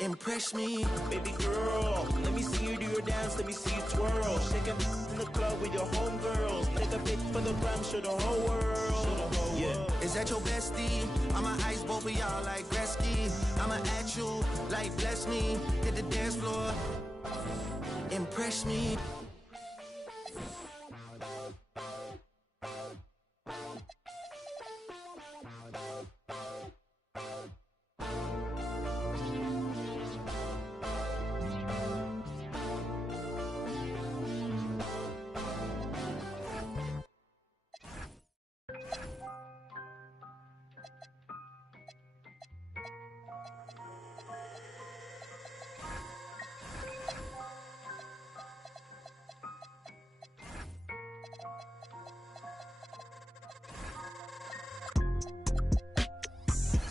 Impress me. Baby girl, let me see you do your dance, let me see you twirl. Shaking in the club with your homegirls. Take a pic for the gram, show the whole world. Yeah. Is that your bestie? I'ma ice both of y'all like Gretzky. I'ma at you like bless me. Hit the dance floor. Impress me.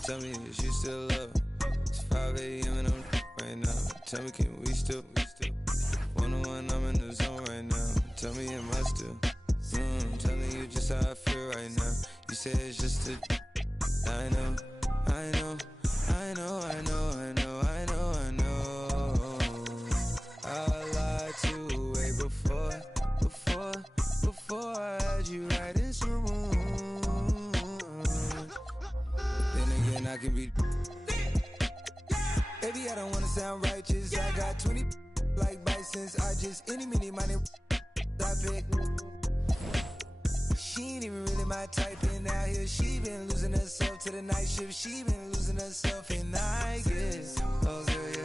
Tell me if you still love her. It's 5 a.m. and I'm right now. Tell me, can we still? 1-on-1, I'm in the zone right now. Tell me, am I still? Telling you just how I feel right now. You say it's just a. I know, I know, I know, I know, I know, I know, I know. I lied to way before I had you right in some room. Then again, I can be. Baby, I don't wanna sound righteous. I got 20 like Bisons. I just any, mini, money. I pick. She ain't even really my type, and out here she been losing herself to the night shift. She been losing herself, and I guess, oh girl, yeah.